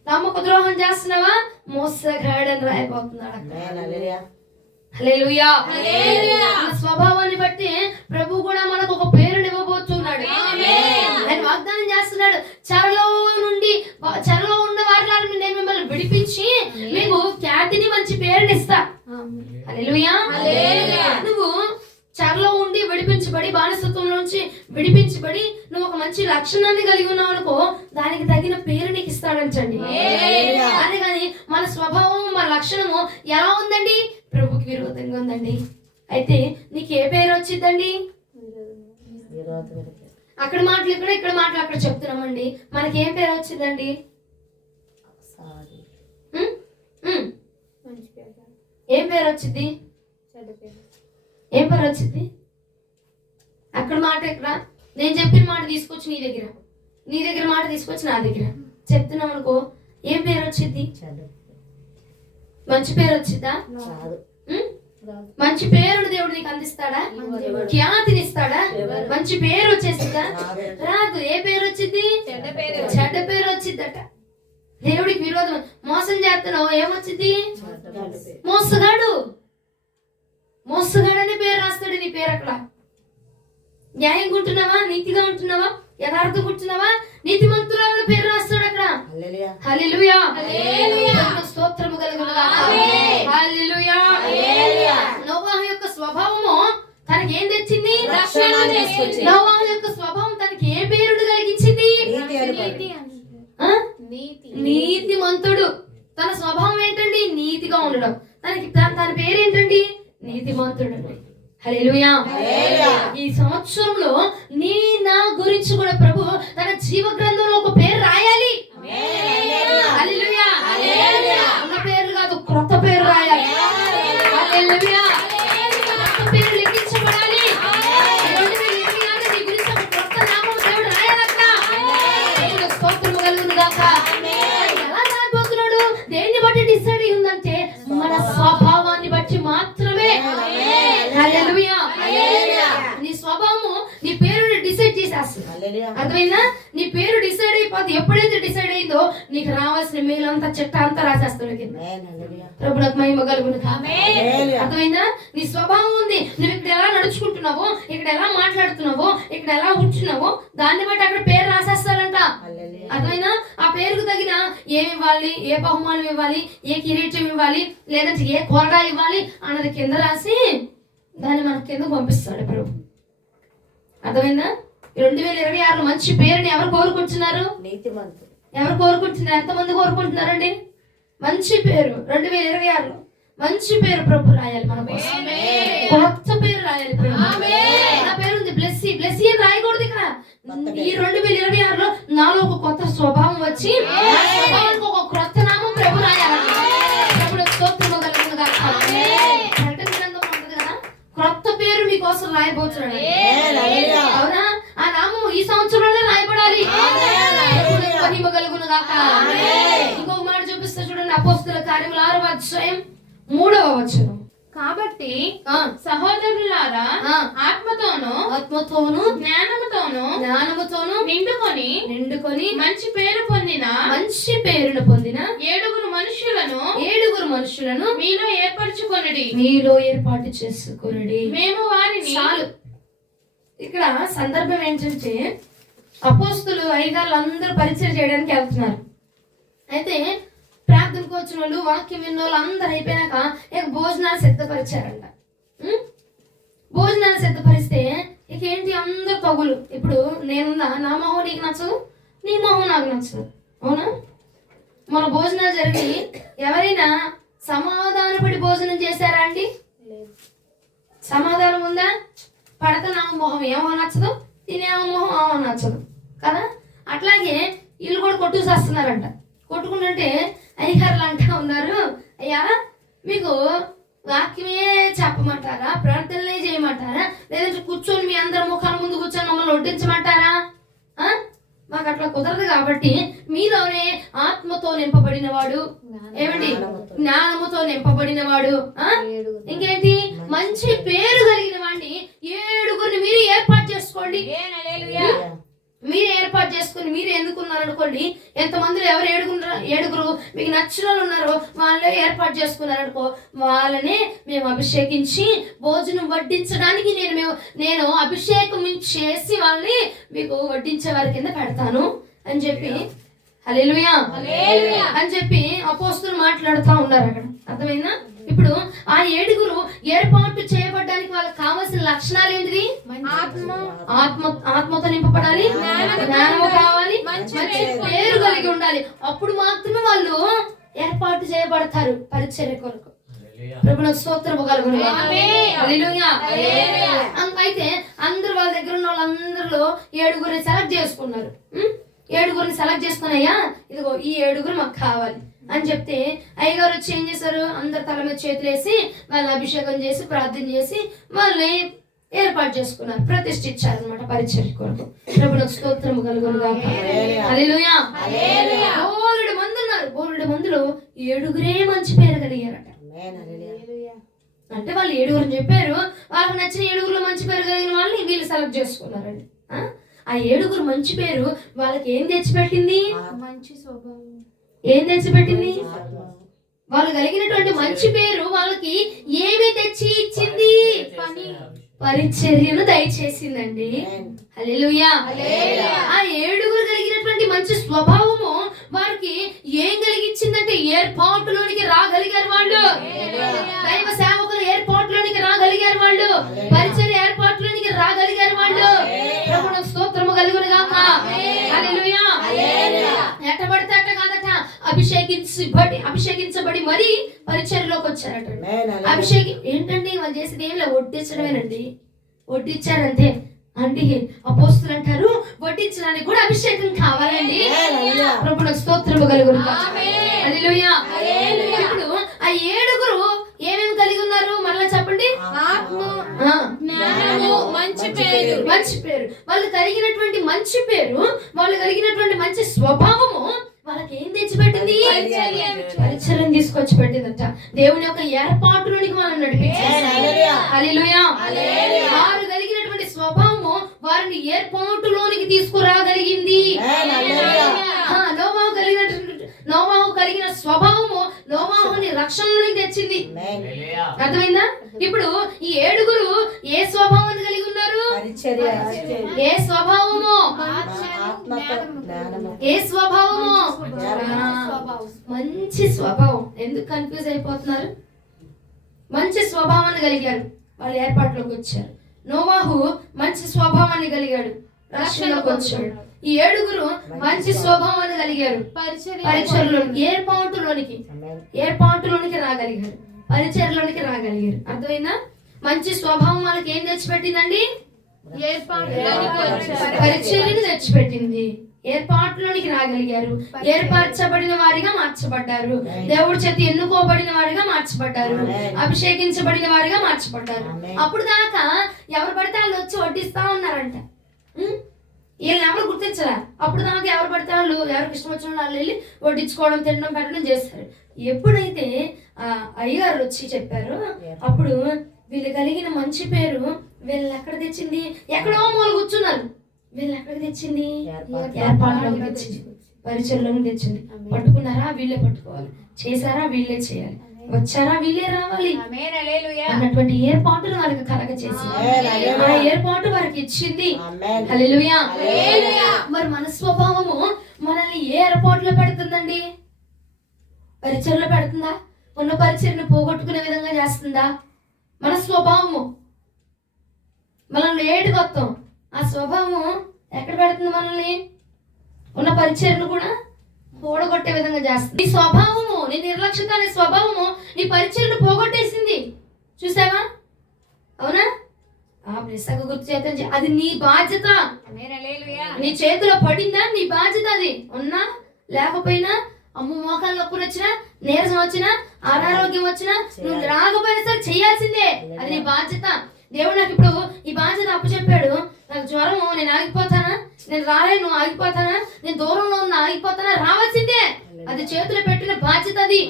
నమ్మక ద్రోహం చేస్తున్నావా? మోసగాడని రాయబోతున్నాడు అక్కడ. హల్లెలూయా. హల్లెలూయా. మన స్వభావాన్ని బట్టి ప్రభు కూడా మనకు ఒక పేరుని ఇవ్వబోతున్నాడు. ఆయన వాగ్దానం చేస్తున్నాడు, చెరలో ఉన్న వారిని నేను మిమ్మల్ని విడిపించి మీకు ఖ్యాతిని మంచి పేరుని ఇస్తా. హల్లెలూయా. నువ్వు చెరలో ఉండి విడిపించబడి, బానిసత్వం నుంచి విడిపించబడి నువ్వు ఒక మంచి లక్షణాన్ని కలిగి ఉన్నావు అనుకో, దానికి తగిన పేరు నీకు ఇస్తాడంటండి. అందుకని మన స్వభావం, మన లక్షణము ఎలా ఉందండి? ప్రభుకి విరోధంగా ఉందండి. అయితే నీకు ఏ పేరు వచ్చిందండి? అక్కడ మాటలు ఇక్కడ, ఇక్కడ మాటలు అక్కడ చెప్తున్నామండి. మనకి ఏం పేరు వచ్చిందండి? ఏం పేరు వచ్చింది? ఏం పేరు వచ్చింది? అక్కడ మాట ఇక్కడ, నేను చెప్పిన మాట తీసుకొచ్చి నీ దగ్గర మాట తీసుకొచ్చి నా దగ్గర చెప్తున్నాం అనుకో, ఏం పేరు వచ్చింది? మంచి పేరు వచ్చిద్దా? మంచి పేరును దేవుడు నీకు అందిస్తాడా? ఖ్యాతిని ఇస్తాడా? మంచి పేరు వచ్చేసిద్దా? రాదు. ఏ పేరు వచ్చింది? చెడ్డ పేరు వచ్చిద్దట. దేవుడికి విరోధం. మోసం చేస్తున్నావు, ఏమొచ్చింది? మోసగాడనే పేరు రాస్తాడు నీ పేరు అక్కడ. న్యాయంగా ఉంటున్నావా? నీతిగా ఉంటున్నావా? యథార్థంగా ఉంటున్నావా? నీతిమంతురాల పేరు రాస్తాడు అక్కడ. హల్లెలూయా. స్తోత్రము కలుగునుగాక. హల్లెలూయా. నోవాహు యొక్క స్వభావము తనకి ఏం తెచ్చింది? నోవాహు యొక్క స్వభావం తనకి ఏ పేరును కలిగించింది? నీతిమంతుడు. తన స్వభావం ఏంటండి? నీతిగా ఉండడం. తన పేరేంటండి? నీతిమంతుడు. హల్లెలూయా. ఈ సంవత్సరంలో నా గురించి కూడా ప్రభు తన జీవ గ్రంథంలో ఒక పేరు రాయాలి. హల్లెలూయా. ఉన్న పేర్లు కాదు, క్రొత్త పేరు రాయాలి. హల్లెలూయా. క్రొత్త పేరు లిఖించబడాలి. 2026 నీ గురించి ఒక క్రొత్త నామం దేవుడు రాయాలక్క. స్తోత్రము కలుగునుగాక. ఎలా రాయబోతున్నాడు? దేన్ని బట్టి డిసైడ్ అయ్యిందంటే మన స్వభావాన్ని బట్టి మాత్రమే. హల్లెలూయా. నీ స్వభావము నీ పేరుని డిసైడ్ చేసేస్తుంది. అర్థమైందా? నీ పేరు డిసైడ్ అయిపోతే, ఎప్పుడైతే డిసైడ్ అయిందో నీకు రావాల్సిన మేలంతా చెట్ట అంతా రాసేస్తాడు కింద. ప్రభువుకు మహిమ కలుగును గాక. అర్థమైందా? నీ స్వభావం ఉంది. నువ్వు ఇక్కడ ఎలా నడుచుకుంటున్నావో, ఇక్కడ ఎలా మాట్లాడుతున్నావో, ఇక్కడ ఎలా ఉంటున్నావో దాన్ని బట్టి అక్కడ పేరు రాసేస్తాడంట. అర్థమైనా? ఆ పేరుకు తగిన ఏమి ఇవ్వాలి, ఏ బహుమానం ఇవ్వాలి, ఏ కిరీటం ఇవ్వాలి, లేదంటే ఏ కూరగాయ ఇవ్వాలి అన్నది కింద రాసి దాన్ని మన కింద పంపిస్తాడు ప్రభు. అర్థమైందా? 2026 మంచి పేరుని ఎవరు కోరుకుంటున్నారు? ఎవరు కోరుకుంటున్నారు? ఎంతమంది కోరుకుంటున్నారండి? మంచి పేరు 2026లో మంచి పేరు ప్రభు రాయాలి మన కోసం. కొత్త పేరు రాయాలి ప్రభు. నా పేరు ఉంది బ్లెస్సీ. బ్లెస్సీ అని రాయకూడదు ఇక్కడ. ఈ 2026లో నాలో ఒక కొత్త స్వభావం వచ్చి స్వభావానికి ఒక క్రొత్త నామం ప్రభు రాయాలి. ప్రభువుకు స్తోత్రము కలుగును గాక. ప్రకటన గ్రంథంలో ఉంటది కదా, క్రొత్త పేరు మీకోసం రాయబోతున్నాడు. అవునా? ఆ నామం ఈ సంవత్సరంలో రాయబడాలి. ప్రభువుకు మహిమ కలుగును గాక. ఇంకొక మాట చూపిస్తా చూడండి. అపోస్తలుల కార్యములు 6వ అధ్యాయం 3వ వచనం. కాబట్టి సహోదరులారా, ఆత్మతోను జ్ఞానముతోను నిండుకొని మంచి పేరును పొందిన 7 మనుషులను మీలో ఏర్పాటు చేసుకొనుడి. మేము వారిని. చాలు. ఇక్కడ సందర్భం ఏంటంటే అపోస్తలు అయ్యగారులు అందరూ పరిచయం చేయడానికి వెళ్తున్నారు. అయితే ప్రార్థనకు వచ్చిన వాళ్ళు, వాక్యం విన్న వాళ్ళు అందరూ అయిపోయినాక ఇక భోజనాలు సిద్ధపరిచారంట. భోజనాలు సిద్ధపరిస్తే ఇక ఏంటి, అందరు తగులు. ఇప్పుడు నేనున్నా, నా మొహం నీకు నచ్చదు, నీ మొహం నాకు నచ్చదు. అవునా? మన భోజనాలు జరిగి ఎవరైనా సమాధానపడి భోజనం చేశారా అండి? సమాధానం ఉందా? పడత నా మొహం ఏమో నచ్చదు, తినేమో మొహం ఏమో నచ్చదు కదా. అట్లాగే వీళ్ళు కూడా కొట్టుకొస్తున్నారంట. కొట్టుకుంటుంటే అయ్యగారులు అంటా ఉన్నారు, అయ్యా మీకు వాక్యమే చెప్పమంటారా, ప్రార్థనలే చేయమంటారా, లేదంటే కూర్చొని మీ అందరి ముఖాల ముందు కూర్చొని మమ్మల్ని వడ్డించమంటారా? మాకు అట్లా కుదరదు. కాబట్టి మీలోనే ఆత్మతో నింపబడిన వాడు, ఏమండి, జ్ఞానముతో నింపబడిన వాడు, ఇంకేంటి, మంచి పేరు కలిగిన వాడిని 7 మీరు ఏర్పాటు చేసుకోండి. మీరు ఏర్పాటు ఏర్పాటు చేసుకుని మీరు ఎన్నుకున్నారనుకోండి, ఎంతమందిలో ఎవరు ఏడుగురు మీకు నచ్చిన వాళ్ళు ఉన్నారో వాళ్ళే ఏర్పాటు చేసుకున్నారనుకో, వాళ్ళనే మేము అభిషేకించి భోజనం వడ్డించడానికి నేను అభిషేకం చేసి వాళ్ళని మీకు వడ్డించే వారి కింద పెడతాను అని చెప్పి హల్లెలూయా అని చెప్పి అపోస్తులు మాట్లాడుతూ ఉన్నారు అక్కడ. అర్థమైందా? ఇప్పుడు ఆ 7 ఏర్పాటు చేయబడడానికి వాళ్ళకి కావాల్సిన లక్షణాలు ఏంటిది? ఆత్మతో నింపబడాలి, జ్ఞానము కావాలి, మంచి పేరు కలిగి ఉండాలి. అప్పుడు మాత్రమే వాళ్ళు ఏర్పాటు చేయబడతారు పరిచర్య కొరకు. ప్రభువుకు స్తోత్రము కలుగును గాక. హల్లెలూయా. అయితే అందరూ వాళ్ళ దగ్గర ఉన్న వాళ్ళందరిలో 7 సెలెక్ట్ చేసుకున్నారు. 7 సెలెక్ట్ చేసుకున్నాయా, ఇదిగో ఈ 7 మాకు కావాలి అని చెప్తే అయ్యగారు వచ్చి ఏం చేశారు? అందరు తల మీద చేతులు వేసి వాళ్ళని అభిషేకం చేసి ప్రార్థన చేసి వాళ్ళని ఏర్పాటు చేసుకున్నారు, ప్రతిష్ఠించారు అనమాట పరిచర్య కొరకు. ప్రభువుకు స్తోత్రము కలుగును గాక. హల్లెలూయా. బోలెడు మంది ఉన్నారు. బోలెడు మందిలో 7 మంచి పేరు కలిగారట. అంటే వాళ్ళు 7 చెప్పారు, వాళ్ళకి నచ్చిన 7 మంచి పేరు కలిగిన వాళ్ళని వీళ్ళు సెలెక్ట్ చేసుకున్నారండి. ఆ 7 మంచి పేరు వాళ్ళకి ఏం తెచ్చిపెట్టింది? మంచి స్వభావం. ఏం తెచ్చిపెట్టింది? వాళ్ళు కలిగినటువంటి మంచి పేరు వాళ్ళకి ఏమి తెచ్చి ఇచ్చింది? పరిచర్యను దయచేసిందండి. హల్లెలూయా. ఆ 7 కలిగినటువంటి మంచి స్వభావము వారికి ఏం కలిగించిందంటే ఏర్పాటులోనికి రాగలిగారు వాళ్ళు. దైవ సేవకులు ఏర్పాటులోనికి రాగలిగారు వాళ్ళు. పరిచర్య ఏర్పాటులోనికి రాగలిగారు వాళ్ళు. ప్రభువుకు స్తోత్రము కలుగును గాక. హల్లెలూయా. ఎట్టబడితే అట్ట కాదట, అభిషేకించబడి మరి పరిచర్యలోకి వచ్చారట. అభిషేకం ఏంటండి వాళ్ళు చేసేది? ఏం లేదు, వడ్డించడమేనండి. వడ్డించారంతే అండి. అపోస్తులు అంటారు వడ్డించడానికి కూడా అభిషేకం కావాలండి. ప్రభువుకు స్తోత్రము కలుగును గాక. హల్లెలూయా. ఇప్పుడు ఆ 7 ఏమేమి కలిగి ఉన్నారు? మళ్ళా చెప్పండి. మంచి పేరు. వాళ్ళు కలిగినటువంటి మంచి పేరు, వాళ్ళు కలిగినటువంటి మంచి స్వభావము వాళ్ళకి ఏం తెచ్చిపెట్టింది? పరిచర్యను తీసుకొచ్చి పెట్టిందట. దేవుని యొక్క ఏర్పాటులోనికి మనం నడిపించారు. హల్లెలూయా. వారు కలిగినటువంటి స్వభావము వారిని ఏర్పాటులోనికి తీసుకురాగలిగింది. నోవాహు కలిగిన స్వభావము నోవాహుని రక్షణలోనికి తెచ్చింది. అర్థమైందా? ఇప్పుడు ఈ 7 ఏ స్వభావాన్ని కలిగి ఉన్నారు? ఏ స్వభావము? ఏ స్వభావము? మంచి స్వభావం. ఎందుకు కన్ఫ్యూజ్ అయిపోతున్నారు? మంచి స్వభావాన్ని కలిగారు, వాళ్ళు ఏర్పాటులోకి వచ్చారు. నోవాహు మంచి స్వభావాన్ని కలిగాడు, రక్షణలోకి వచ్చాడు. ఈ 7 మంచి స్వభావాన్ని కలిగారు, పరిచర్యలో ఏర్పాటులోనికి రాగలిగారు, పరిచర్యలోనికి రాగలిగారు. అర్థమైందా? మంచి స్వభావం వాళ్ళకి ఏం తెచ్చిపెట్టిందండి? పరిచర్యను తెచ్చిపెట్టింది. ఏర్పాటులోనికి రాగలిగారు, ఏర్పరచబడిన వారిగా మార్చబడ్డారు, దేవుడి చేత ఎన్నుకోబడిన వారిగా మార్చబడ్డారు, అభిషేకించబడిన వారిగా మార్చబడ్డారు. అప్పుడు దాకా ఎవరు పడితే వాళ్ళు వచ్చి వడ్డిస్తా ఉన్నారంట. వీళ్ళని ఎవరు గుర్తించరా? అప్పుడు దాకా ఎవరు పడితే వాళ్ళు, ఎవరికి ఇష్టం వచ్చిన వాళ్ళు వెళ్ళి వడ్డించుకోవడం, తినడం, పెట్టడం చేస్తారు. ఎప్పుడైతే అయ్యగారు వచ్చి చెప్పారో అప్పుడు వీళ్ళు కలిగిన మంచి పేరు వీళ్ళని ఎక్కడ తెచ్చింది? ఎక్కడో మూల కూర్చున్నారు. వీళ్ళు ఎక్కడ తెచ్చింది? ఏర్పాటులోకి తెచ్చింది, పరిచర్లోకి తెచ్చింది. పట్టుకున్నారా? వీళ్ళే పట్టుకోవాలి. చేశారా? వీళ్ళే చేయాలి. వచ్చారా? వీళ్ళే రావాలి అన్నటువంటి ఏర్పాటును వారికి కలగ చేసింది. ఆ ఏర్పాటు వారికి ఇచ్చింది. హల్లెలూయా. మరి మన స్వభావము మనల్ని ఏ ఏర్పాటులో పెడుతుందండి? పరిచర్లో పెడుతుందా? ఉన్న పరిచర్ను పోగొట్టుకునే విధంగా చేస్తుందా? మన స్వభావము మనల్ని ఏడుకొత్తాం. ఆ స్వభావము ఎక్కడ పెడుతుంది? మనల్ని ఉన్న పరిచర్ను కూడా పోగొట్టే విధంగా చేస్తుంది. నీ స్వభావము, నీ నిర్లక్ష్యత అనే స్వభావము నీ పరిచర్ను పోగొట్టేసింది. చూసావా? అవునా? గుర్తు చేత అది నీ బాధ్యత. నీ చేతిలో పడిందా? నీ బాధ్యత. అది ఉన్నా లేకపోయినా, అమ్మ మోకాలు నొప్పులు వచ్చినా, నీరసం వచ్చినా, అనారోగ్యం వచ్చినా, నువ్వు రాకపోయినా సరే చేయాల్సిందే. అది నీ బాధ్యత. దేవుడు నాకు ఇప్పుడు ఈ బాధ్యత అప్పచెప్పాడు. నాకు జ్వరము, నేను ఆగిపోతానా? నేను రాలేను, ఆగిపోతానా? నేను దూరంలో ఉన్న ఆగిపోతానా? రావాల్సిందే. అది చేతిలో పెట్టిన బాధ్యత. అది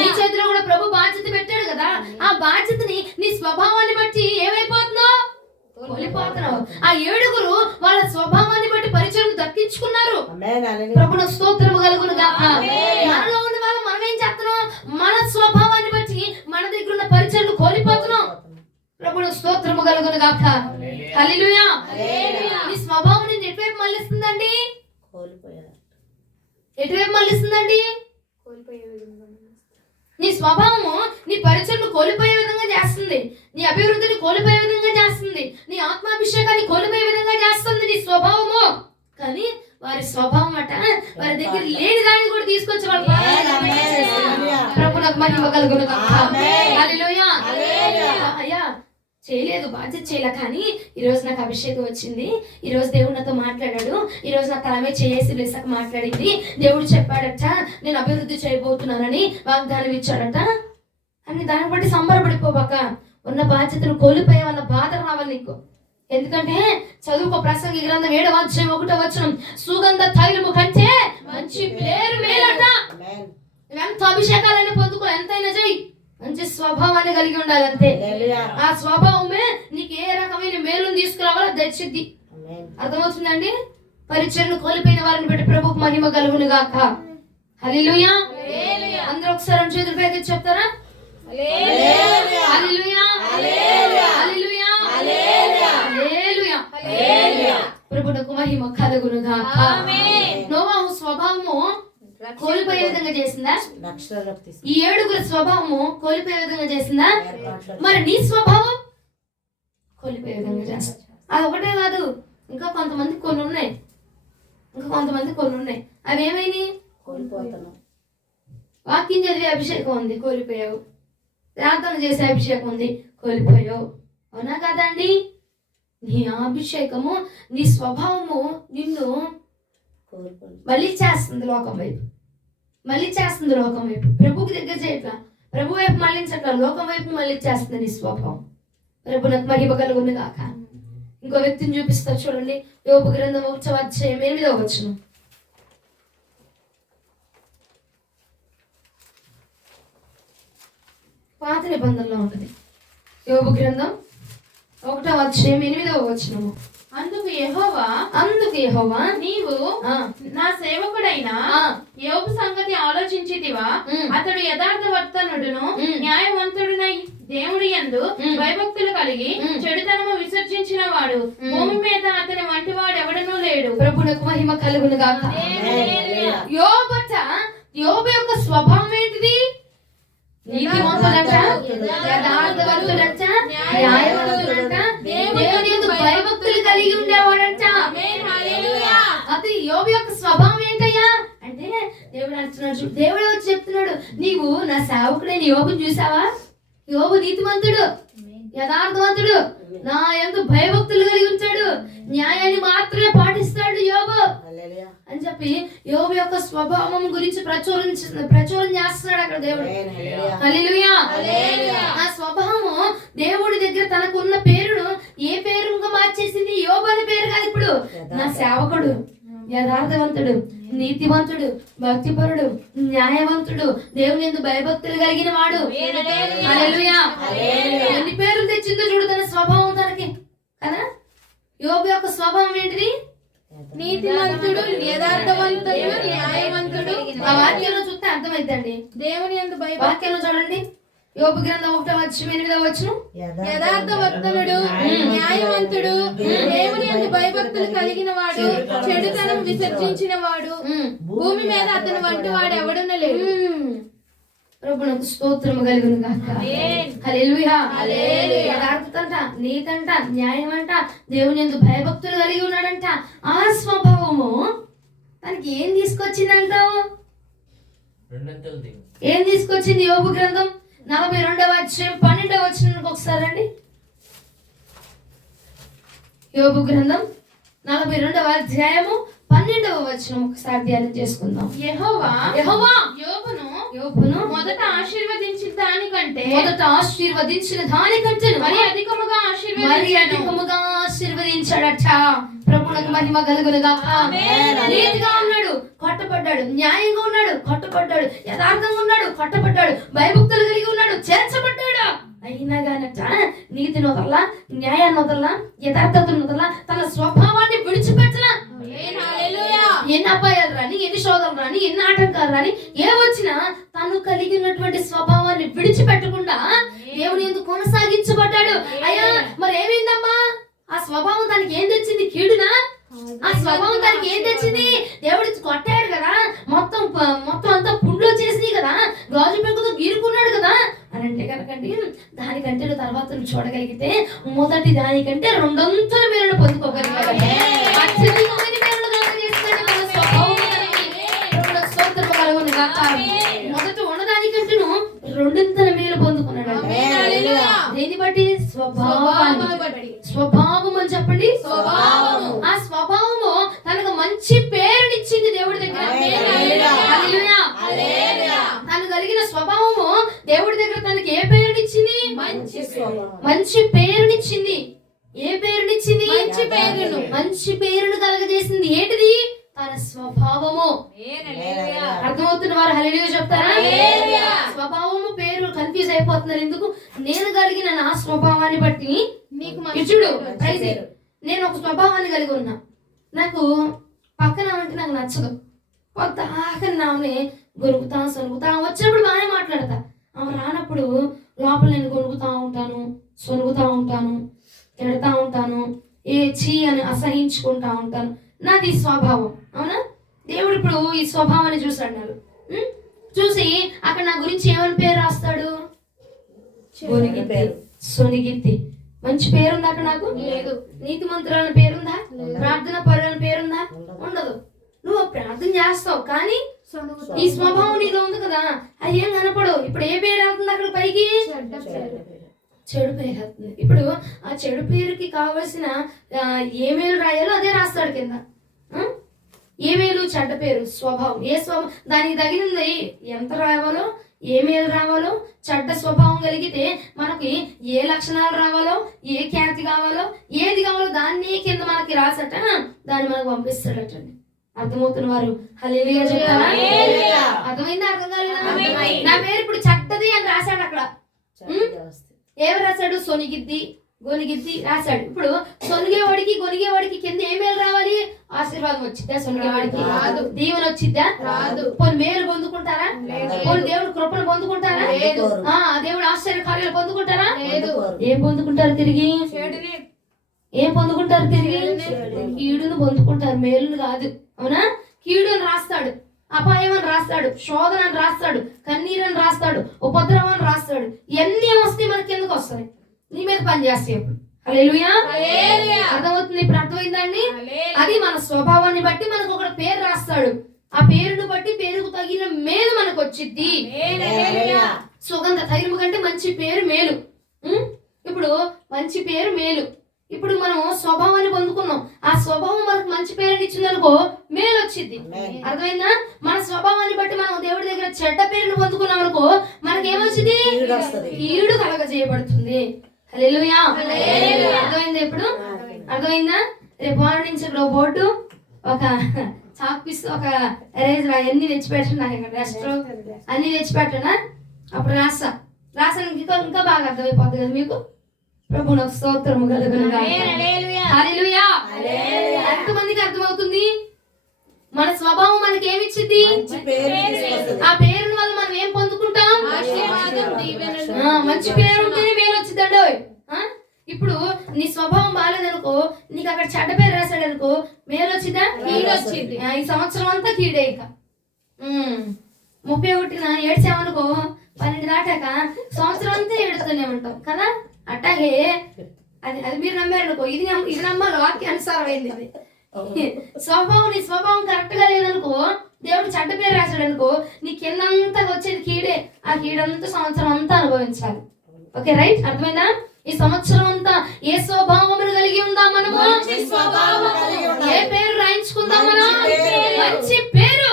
నీ చేతిలో కూడా ప్రభు బాధ్యత పెట్టాడు కదా. ఆ బాధ్యతని నీ స్వభావాన్ని బట్టి ఏమైపోతున్నావు? కోల్పోతున్నావు. ఆ 7 వాళ్ళ స్వభావాన్ని బట్టి పరిచయం దక్కించు ఉంచుకున్నారు. ఆమేన్ హల్లెలూయా. ప్రభువుకు స్తోత్రము కలుగును గాక. ఆమేన్. మనలో ఉన్న వాళ్ళు మనం ఏం చేస్తున్నాం? మన స్వభావాన్ని బట్టి మన దగ్గర ఉన్న పరిచయలు కోల్పోతున్నాం. ప్రభువుకు స్తోత్రము కలుగును గాక. హల్లెలూయా. హల్లెలూయా. నీ స్వభావం నిన్ను ఎటువైపు మళ్ళిస్తుందండి? కోల్పోయారు. ఎటువైపు మళ్ళిస్తుందండి? నీ స్వభావము నీ పరిచయను కోల్పోయే విధంగా చేస్తుంది, నీ అభివృద్ధిని కోల్పోయే విధంగా చేస్తుంది, నీ ఆత్మాభిషేకాన్ని కోల్పోయే విధంగా చేస్తుంది నీ స్వభావము. కానీ వారి స్వభావం అట వారి దగ్గర లేని దాన్ని కూడా తీసుకొచ్చి వాళ్ళు ప్రభువునకు మహిమ కలుగును గాక. హల్లెలూయా. అయ్యా చేయలేదు, బాధ్యత చేయలే, కానీ ఈరోజు నాకు అభిషేకం వచ్చింది, ఈరోజు దేవుడు నాతో మాట్లాడాడు, ఈరోజు నా తల మీద చేసి బ్లెస్సక మాట్లాడింది, దేవుడు చెప్పాడట నేను అభివృద్ధి చేయబోతున్నానని వాగ్దానం ఇచ్చాడట అని దాన్ని బట్టి సంబరపడిపోబాక. ఉన్న బాధ్యతను కోల్పోయావన్న బాధ రావాలి నీకు. ఎందుకంటే చదువుకో, ప్రసంగి గ్రంథం 7వ అధ్యాయం 1వ వచనం, సుగంధ తైలము కంటే మంచి పేరు మేలట. ఆమేన్ ఎంత అభిషేకాలైనా పొందుకో, ఎంతైనా చెయ్యి, మంచి స్వభావాన్ని కలిగి ఉండాలి అంతే. హల్లెలూయా. ఆ స్వభావమే నీకు ఏ రకమైన మేలును తీసుకురావాలో తెచ్చిద్ది. ఆమేన్ అర్థమవుతుందండి? పరిచయను కోల్పోయిన వారిని బట్టి ప్రభువుకు మహిమ కలుగును గాక. హల్లెలూయా. అందరూ ఒకసారి చేతులు పైకి చెప్తారా? హల్లెలూయా. హల్లెలూయా. హల్లెలూయా. హల్లెలూయా. ప్రభువుకు మహిమ కలుగును గాక. నోవాహు స్వభావము కోల్పోయే విధంగా చేసిందా? రక్షణలోకి తీసుకు ఈ 7గురి స్వభావము కోల్పోయే విధంగా చేసిందా? ఏర్పాట్లోకి మరి నీ స్వభావం కోల్పోయే విధంగా చేస్తా. అది ఒకటే కాదు, ఇంకా కొంతమంది కొన్ని ఉన్నాయి, అవి ఏమైనాయి? కోల్పోతున్నాం. వాక్యం చదివే అభిషేకం ఉంది, కోల్పోయావు. ప్రార్థన చేసే అభిషేకం ఉంది, కోల్పోయావు. అవునా కాదండి? నీ అభిషేకము, నీ స్వభావము నిన్ను కోల్పోయి మళ్ళీ చేస్తుంది లోకం వైపు, ప్రభువుకి దగ్గర చేయట్లా, ప్రభు వైపు మళ్ళించట్లా, లోకం వైపు మళ్ళీ చేస్తుంది నీ స్వభావం. ప్రభువునకు మహిమ కలుగును గాక. ఇంకో వ్యక్తిని చూపిస్తా చూడండి, యోబు గ్రంథం 1వ అధ్యాయం 8వ వచనం. పాత నిబంధనలో ఉంటుంది. యోబు గ్రంథం 1వ అధ్యాయం 8వ వచనము. అందుకు యెహోవా నీవు నా సేవకుడైన యోబు సంగతి ఆలోచించితివా? అతడు యథార్థవర్తనుడును న్యాయవంతుడునై దేవుడి యందు భయభక్తులు కలిగి చెడుతనము విసర్జించిన వాడు, భూమి మీద అతని వంటి వాడు ఎవడనూ లేడు. ప్రభువునకు మహిమ కలుగును గాక. యోబు యొక్క స్వభావం ఏంటిది? నీతిమంతుడంట, యథార్థవంతుడంట, న్యాయవంతుడంట, దేవుని యందు భయభక్తులు కలిగి ఉండేవాడంట. అది యోబు యొక్క స్వభావం ఏంటయ్యా అంటే దేవుడు అంటున్నాడు, దేవుడు వచ్చి చెప్తున్నాడు, నీవు నా సేవకుడైన యోబుని చూసావా? యోబు నీతిమంతుడు, యథార్థవంతుడు, నా యందు భయభక్తులు కలిగి ఉంటాడు, న్యాయాన్ని మాత్రమే పాటిస్తాడు యోబు హల్లెలూయా. అని చెప్పి యోబు యొక్క స్వభావం గురించి ప్రచురం చేస్తున్నాడు అక్కడ దేవుడు. హల్లెలూయా. ఆ స్వభావము దేవుడి దగ్గర తనకు ఉన్న పేరును ఏ పేరుగా మార్చేసింది? యోబు అనే పేరు కాదు ఇప్పుడు. నా సేవకుడు, యథార్థవంతుడు, నీతివంతుడు, భక్తిపరుడు, న్యాయవంతుడు, దేవుని యందు భయభక్తులు కలిగిన వాడు. హల్లెలూయా. ఎన్ని పేర్లు తెచ్చిందో చూడు తన స్వభావం తనకి కదా. యోబు యొక్క స్వభావం ఏంటిది? నీతిమంతుడు, యథార్థవంతుడు, న్యాయవంతుడు. ఆ వాక్యంలో చూస్తే అర్థమైందండి. దేవుని యందు వాక్యంలో చూడండి, యోబు గ్రంథం 1వ అధ్యాయం 8వ వచనం. యథార్థవర్తనుడు, న్యాయవంతుడు, దేవుని యందు భయభక్తులు కలిగిన వాడు, చెడుతనం విసర్జించిన వాడు, భూమి మీద అతని వంటి వాడు ఎవడునూ లేడు. ప్రభువునకు స్తోత్రము కలుగును గాక. హల్లెలూయా. యథార్థతంట, నీతంట, న్యాయమంట, దేవుని యందు భయభక్తులు కలిగి ఉన్నాడంట. ఆ స్వభావము తనకి ఏం తీసుకొచ్చిందంటావు? ఏం తీసుకొచ్చింది? యోబు గ్రంథం 42వ అధ్యాయం 12వ వచనానికి ఒకసారి రండి. యోబు గ్రంథం 42వ అధ్యాయము 12వ వచనం ఒకసారి ధ్యానం చేసుకుందాం. యెహోవా యోబును మొదట ఆశీర్వదించిన దానికంటే మరి అధికముగా ఆశీర్వదించాడట. ప్రభువునకు మహిమ కలుగును గాక. నీతిగా ఉన్నాడు, కొట్టబడ్డాడు, న్యాయంగా ఉన్నాడు, కొట్టబడ్డాడు, యథార్థంగా ఉన్నాడు, కొట్టబడ్డాడు, భయభక్తులు కలిగి ఉన్నాడు, చేర్చబడ్డాడు. అయినా గానట నీతిని వదల్లా, న్యాయాన్ని వదల్లా, యథార్థతను వదల్లా, తన స్వభావాన్ని విడిచిపెట్టలా. ఎన్ని అపాయాలు రాని, ఎన్ని శోధనలు రాని, ఎన్ని ఆటంకాలు రాని, ఏ వచ్చినా తను కలిగి ఉన్నటువంటి స్వభావాన్ని విడిచిపెట్టకుండా దేవుని ఎందుకు కొనసాగించబడ్డాడు. అయ్యా మరి ఏమైందమ్మా? ఆ స్వభావం తనకి ఏం తెచ్చింది? కీడునా? ఆ స్వభావం తనకి ఏం తెచ్చింది? దేవుడు కొట్టాడు కదా, మొత్తం అంతా పుండ్లో చేసినాయి కదా, గాజు పెంకుతో గీరుకున్నాడు కదా అని అంటే కనుకండి, దానికంటే నువ్వు తర్వాత నువ్వు చూడగలిగితే మొదటి దానికంటే రెండొంతుల మేలును పొందుకోగలిగాడు. అత్యధికమైన మేలును కలుగజేస్తాడు మన స్వభావానికి. దేవుడు స్తోత్రము కలుగును గాక. మొదట ఉన్నదానికంటే రెండింతల మేలు పొందుకున్నాడు. దేని బట్టి? స్వభావం అని చెప్పండి. ఆ స్వభావము తనకు మంచి పేరునిచ్చింది దేవుడి దగ్గర. హల్లెలూయా. తను కలిగిన స్వభావము దేవుడి దగ్గర తనకి ఏ పేరునిచ్చింది? మంచి పేరునిచ్చింది. ఏ పేరునిచ్చింది? మంచి పేరును కలగజేసింది. ఏంటిది? తన స్వభావము. అర్థమవుతున్న వారు హల్లెలూయా చెప్తారా? స్వభావము పేరు కన్ఫ్యూజ్ అయిపోతున్నారు. ఎందుకు? నేను కలిగిన నా స్వభావాన్ని బట్టి చూడు, నేను ఒక స్వభావాన్ని కలిగి ఉన్నా. నాకు పక్కన అంటే నాకు నచ్చదు. కొత్త నామే గొరుగుతా సొనుగుతా, వచ్చినప్పుడు బాగానే మాట్లాడతా. ఆమె రానప్పుడు లోపల నేను గొరుగుతా ఉంటాను, సొనుగుతా ఉంటాను, తిడతా ఉంటాను, ఏ చీ అని అసహించుకుంటా ఉంటాను. నాది స్వభావం. అవునా? దేవుడు ఇప్పుడు ఈ స్వభావాన్ని చూసాడు. నాకు చూసి అక్కడ నా గురించి ఏమని పేరు రాస్తాడు? సొనిగిత్తి. మంచి పేరుందా అక్కడ? నాకు లేదు. నీతి మంత్రాల పేరుందా? ప్రార్థన పరుల పేరుందా? ఉండదు. నువ్వు ప్రార్థన చేస్తావు కానీ ఈ స్వభావం నీలో ఉంది కదా, అది ఏం కనపడవు. ఇప్పుడు ఏ పేరు అవుతుంది అక్కడ పైకి? చెడు పేరు అవుతుంది. ఇప్పుడు ఆ చెడు పేరుకి కావలసిన ఏ మేలు రాయాలో అదే రాస్తాడు కింద. ఏ మేలు? చెడ్డ పేరు, స్వభావం. ఏ స్వభావం దానికి తగినది ఎంత రావాలో, ఏ మేలు రావాలో, చెడ్డ స్వభావం కలిగితే మనకి ఏ లక్షణాలు రావాలో, ఏ ఖ్యాతి కావాలో, ఏది కావాలో దాన్ని కింద మనకి రాసట దాన్ని మనకు పంపిస్తాడటండి. అర్థమవుతున్న వారు హల్లెలూయా చెప్తారా? అర్థమైందా? అర్థం కాలేదా? నా పేరు ఇప్పుడు చెడ్డది అని రాశాడు అక్కడ. ఏమి రాశాడు? సొనిగిద్ది, గొనిగిద్ది రాశాడు. ఇప్పుడు సొనిగేవాడికి గొనిగేవాడికి కింద ఏ మేలు రావాలి? ఆశీర్వాదం వచ్చిద్దా? సొనిగేవాడికి దీవెన వచ్చిద్దా? రాదు. పోనీ మేలు పొందుకుంటారా? పోనీ దేవుడు కృపను పొందుకుంటారా? దేవుడు ఆశ్చర్య కార్యాలు పొందుకుంటారా? ఏం పొందుకుంటారు తిరిగి? ఏం పొందుకుంటారు తిరిగి? కీడును పొందుకుంటారు, మేలును కాదు. అవునా? కీడును రాస్తాడు, అపాయం అని రాస్తాడు, శోధన అని రాస్తాడు, కన్నీరు అని రాస్తాడు, ఉపద్రవం అని రాస్తాడు. ఇవన్నీ వస్తాయి మనకి. ఎందుకు వస్తాయి? నీ మీద పని చేస్తాయి. హల్లెలూయా. అర్థమవుతుంది? ఇప్పుడు అర్థమైందండి. అది మన స్వభావాన్ని బట్టి మనకు ఒక పేరు రాస్తాడు. ఆ పేరును బట్టి పేరుకు తగిన మేలు మనకు వచ్చిద్ది. సుగంధ తైలము కంటే మంచి పేరు మేలు. ఇప్పుడు మంచి పేరు మేలు. ఇప్పుడు మనం స్వభావాన్ని పొందుకున్నాం. ఆ స్వభావం మనకు మంచి పేరుని ఇచ్చింది అనుకో, మేలు వచ్చింది. అర్థమైందా? మన స్వభావాన్ని బట్టి మనం దేవుడి దగ్గర చెడ్డ పేరును పొందుకున్నాం అనుకో, మనకి ఏమొచ్చింది? కీడు కలగజేయబడుతుంది. హల్లెలూయా. అర్థమైందా? ఇప్పుడు అర్థమైందా? రేపు మార్నింగ్ నుంచి ఇక్కడ బోర్డు, ఒక చాక్ పీస్, ఒక ఎరేజర్ అన్ని తెచ్చిపెట్టండి. నాకు ఇక్కడ రెస్ట్ అన్ని తెచ్చిపెట్టనా? అప్పుడు రాసానికి ఇంకా బాగా అర్థమైపోతుంది కదా మీకు. ప్రభువునకు స్తోత్రము కలుగును గాక. హల్లెలూయా. ఎంతమందికి అర్థమవుతుంది? మన స్వభావం మనకి ఏమిచ్చింది? ఆ పేరు వల్ల మనం ఏం పొందుకుంటాం? మంచి పేరు ఉంటేనే మేలు వచ్చిందండి. ఇప్పుడు నీ స్వభావం బాగాలేదనుకో, నీకు అక్కడ చెడ్డ పేరు రాశాడు అనుకో, మేలు వచ్చిందా? కీడు వచ్చింది. ఈ సంవత్సరం అంతా కీడే. ఇక 31న ఏడ్చామనుకో, 12 దాటాక సంవత్సరం అంతా ఏడుస్తూనే ఉంటాం కదా. అట్టాగే అది మీరు నమ్మారనుకో, ఇది నమ్మాలి. వాక్యానుసారం అయింది. స్వభావం, నీ స్వభావం కరెక్ట్ గా లేదనుకో, దేవుడు చెడ్డ పేరు రాశాడు అనుకో, నీ కిందంతా వచ్చేది కీడే. ఆ కీడంతా సంవత్సరం అంతా అనుభవించాలి. Okay, right? అర్థమైందా? ఈ సంవత్సరం అంతా ఏ స్వభావమును కలిగి ఉందాం మనము? ఏ పేరు రాయించుకుందాం మనం? మంచి పేరు.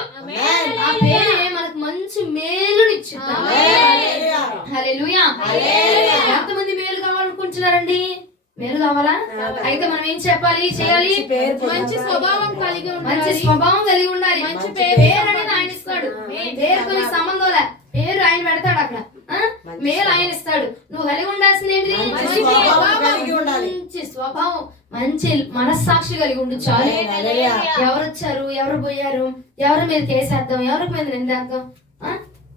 ఆ పేరే మనకు మంచి మేలునిచ్చింది. హల్లెలూయా. ఎంతమంది మేలు కావాలనుకుంటున్నారండి? మేలు కావాలా? అయితే మనం ఏం చెప్పాలి, చేయాలి? మంచి స్వభావం కలిగి ఉండాలి. మంచి స్వభావం కలిగి ఉండాలి. మంచి పేరు అనేది ఆయన ఇస్తాడు. పేరుతో సంబంధం లే, పేరు ఆయన పెడతాడు అక్కడ. మేలు ఆయన ఇస్తాడు. నువ్వు కలిగి ఉండాల్సింది ఏంటి? మంచి స్వభావం, మంచి మనస్సాక్షి కలిగి ఉండు చాలు. హల్లెలూయా. ఎవరు వచ్చారు, ఎవరు పోయారు, ఎవరి మీద కేసేద్దాం, ఎవరి మీద నిందేద్దాం,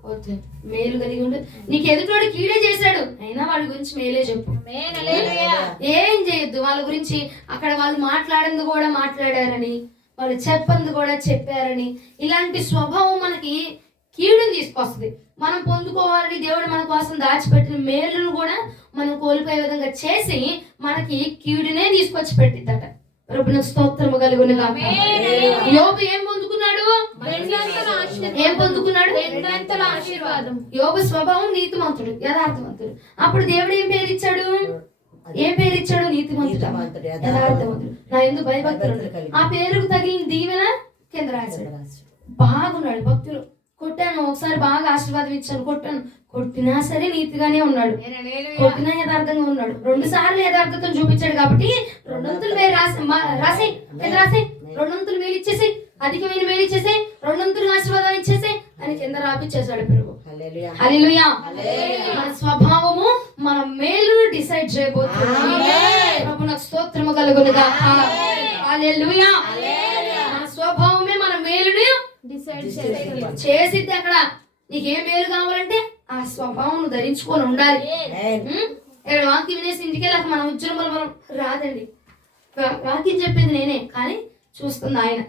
వద్దు. మేలు కలిగి ఉండు. నీకు ఎదుటోడు కీడే చేశాడు, అయినా వాళ్ళ గురించి మేలే చెప్పు. ఏం చేయొద్దు వాళ్ళ గురించి. అక్కడ వాళ్ళు మాట్లాడింది కూడా మాట్లాడారని, వాళ్ళు చెప్పంది కూడా చెప్పారని, ఇలాంటి స్వభావం మనకి కీడుని తీసుకొస్తుంది. మనం పొందుకోవాలని దేవుడు మన కోసం దాచిపెట్టిన మేలును కూడా మనం కోల్పోయే విధంగా చేసి మనకి కీడునే తీసుకొచ్చి పెట్టిద్దట. ప్రభువునికి స్తోత్రము కలుగును గాక. యోబు ఏం పొందుకున్నాడు? ఏం పొందుకున్నాడు? ఆశీర్వాదం. యోబు స్వభావం నీతిమంతుడు, యథార్థవంతుడు. అప్పుడు దేవుడు ఏం పేరు ఇచ్చాడు? ఏం పేరు ఇచ్చాడు? నీతిమంతుడు, యథార్థవంతుడు, నా ఎందుకు భయభక్తులు. ఆ పేరుకు తగిలిన దీవెన కింద రాశాడు. బాగున్నాడు భక్తులు. కొట్టాను ఒకసారి, బాగా ఆశీర్వాదం ఇచ్చాను, కొట్టినా సరే నీతిగానే ఉన్నాడు, కొట్టినా యథార్థంగా ఉన్నాడు. 2 సార్లు యథార్థతను చూపించాడు కాబట్టి 200 వేలు రాసే కింద రాసే, 200 వేలు ఇచ్చేసి, అధికమైన వేలు ఇచ్చేసి, 200 ఆశీర్వాదం ఇచ్చేసి అని కింద రాపిచ్చేసాడు ప్రభు. హల్లెలూయా. మన స్వభావము మన మేలును డిసైడ్ చేయబోతుంది. ప్రభు నాకు స్తోత్రము కలుగును గాక. హల్లెలూయా. మన స్వభావమే మన మేలుని చేసిద్ది. అక్కడ నీకేం మేలు కావాలంటే ఆ స్వభావం ధరించుకొని ఉండాలి. ఇక్కడ వాక్యం వినేసి ఇంటికి వెళ్ళాక మన ఉద్యోగం మనం రాదండి. వాక్యం చెప్పింది నేనే, కానీ చూస్తుంది ఆయన.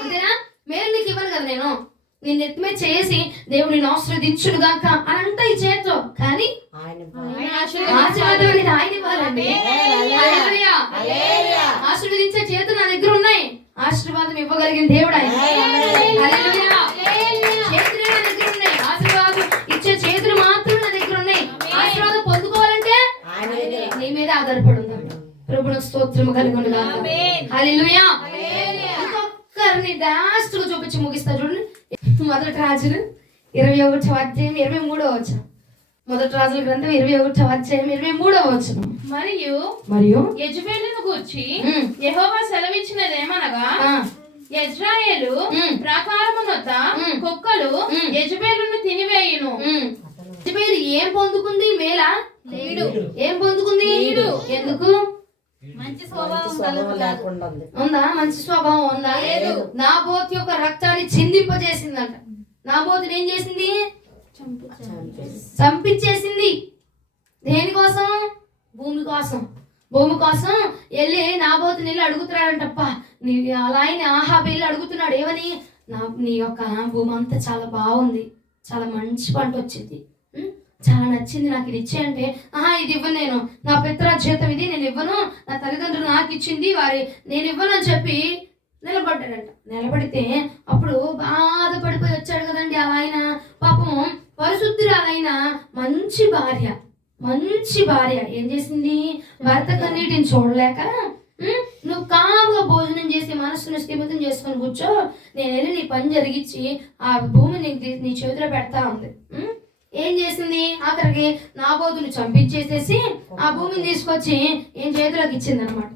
అంతేనా? మేలు నీకు ఇవ్వను కదా నేను ఎత్తుమే చేసి దేవుడు నిన్ను ఆశీర్వదించును గాక అని అంట ఈ చేతితో, కానీ ఆశీర్వాదం అనేది ఆయన ఇవ్వాలండి. ఆశీర్వదించే చేతులు నా దగ్గర ఉన్నాయి, ఆశీర్వాదం ఇవ్వగలిగిన దేవుడు ఆయన. హల్లెలూయా. చేతులే నా దగ్గర ఉన్నాయి, ఆశీర్వాదం ఇచ్చే చేతులు మాత్రం నా దగ్గర ఉన్నాయి. ఆశీర్వాదం పొందుకోవాలంటే నీ మీద ఆధారపడి ఉంది. ప్రభువునికి స్తోత్రము కలుగును గాక. హల్లెలూయా. ఇంకొకరిని లాస్ట్ గా చూపించి ముగిస్తా చూడండి. మొదటి రాజులు 21వ అధ్యాయం 23వ వచనం. మొదటి రాజుల గ్రంథం 21వ అధ్యాయం 23వ వచనం. మరియు యెజబెలును గూర్చి యెహోవా సెలవిచ్చినదేమనగా, యెజ్రాయేలు ప్రాకారమునొద్ద కుక్కలు యెజబెలును తినివేయును. యెజబెలు ఏం పొందుకుంది? మేలా? ఏం పొందుకుంది? ఎందుకు? మంచి స్వభావం ఉందా? మంచి స్వభావం ఉందా? నాబోతు యొక్క రక్తాన్ని చిందింపజేసిందంట. నాబోతుని ఏం చేసింది? చంపించేసింది. దేనికోసం? భూమి కోసం. భూమి కోసం వెళ్ళి నాబోతుని వెళ్ళి అడుగుతున్నాడంటప్ప. నీ అలా ఆయన ఆహాబు వెళ్ళి అడుగుతున్నాడు, ఏమని? నీ యొక్క భూమి అంతా చాలా బాగుంది, చాలా మంచి పంట వచ్చింది, చాలా నచ్చింది, నాకు ఇది ఇచ్చే అంటే, ఇది ఇవ్వను, నేను నా పితరాజ్యేతం ఇది నేను ఇవ్వను, నా తల్లిదండ్రులు నాకు ఇచ్చింది నేను ఇవ్వను అని చెప్పి నిలబడ్డాడంట. నిలబడితే అప్పుడు బాధపడిపోయి వచ్చాడు కదండి అలా ఆయన. పాపం పరిశుద్ధురాలైన మంచి భార్య ఏం చేసింది? భర్త కన్నీటిని చూడలేక, నువ్వు కాముగా భోజనం చేసి మనస్సును స్థిమితం చేసుకొని కూర్చో, నేను వెళ్ళి నీ పని జరిగించి ఆ భూమిని నీ చేతిలో పెడతా ఉంది. ఏం చేసింది? ఆఖరికి నాబోతుని చంపించేసేసి ఆ భూమిని తీసుకొచ్చి ఏం చేతిలోకి ఇచ్చింది అనమాట.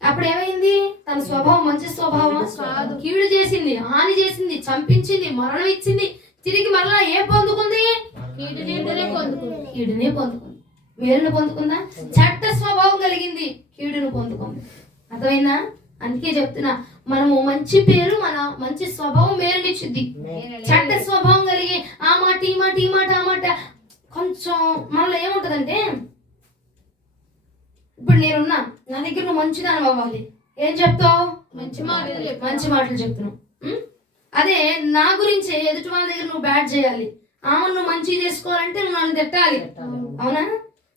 అప్పుడు ఏమైంది? తన స్వభావం మంచి స్వభావం కాదు, కీడు చేసింది, హాని చేసింది, చంపించింది, మరణం ఇచ్చింది. తిరిగి మరలా ఏం పొందుకుంది? కీడునే పొందుకుంది. మేలును పొందుకుందా? చెడ్డ స్వభావం కలిగింది, కీడును పొందుకుంది. అర్థమైందా? అందుకే చెప్తున్నా, మనము మంచి పేరు, మన మంచి స్వభావం మేలునిచ్చుద్ది. చెడ్డ స్వభావం కలిగి ఆ మాట ఈ మాట కొంచెం మనలో ఏముంటదంటే, ఇప్పుడు నేనున్నా, నా దగ్గర నువ్వు మంచిదాని అవ్వాలి, ఏం చెప్తావు? మంచి మాటలు చెప్తున్నావు. అదే నా గురించి ఎదుటి వాళ్ళ దగ్గర నువ్వు బ్యాడ్ చేయాలి, నువ్వు మంచి చేసుకోవాలంటే నువ్వు నన్ను తిట్టాలి. అవునా?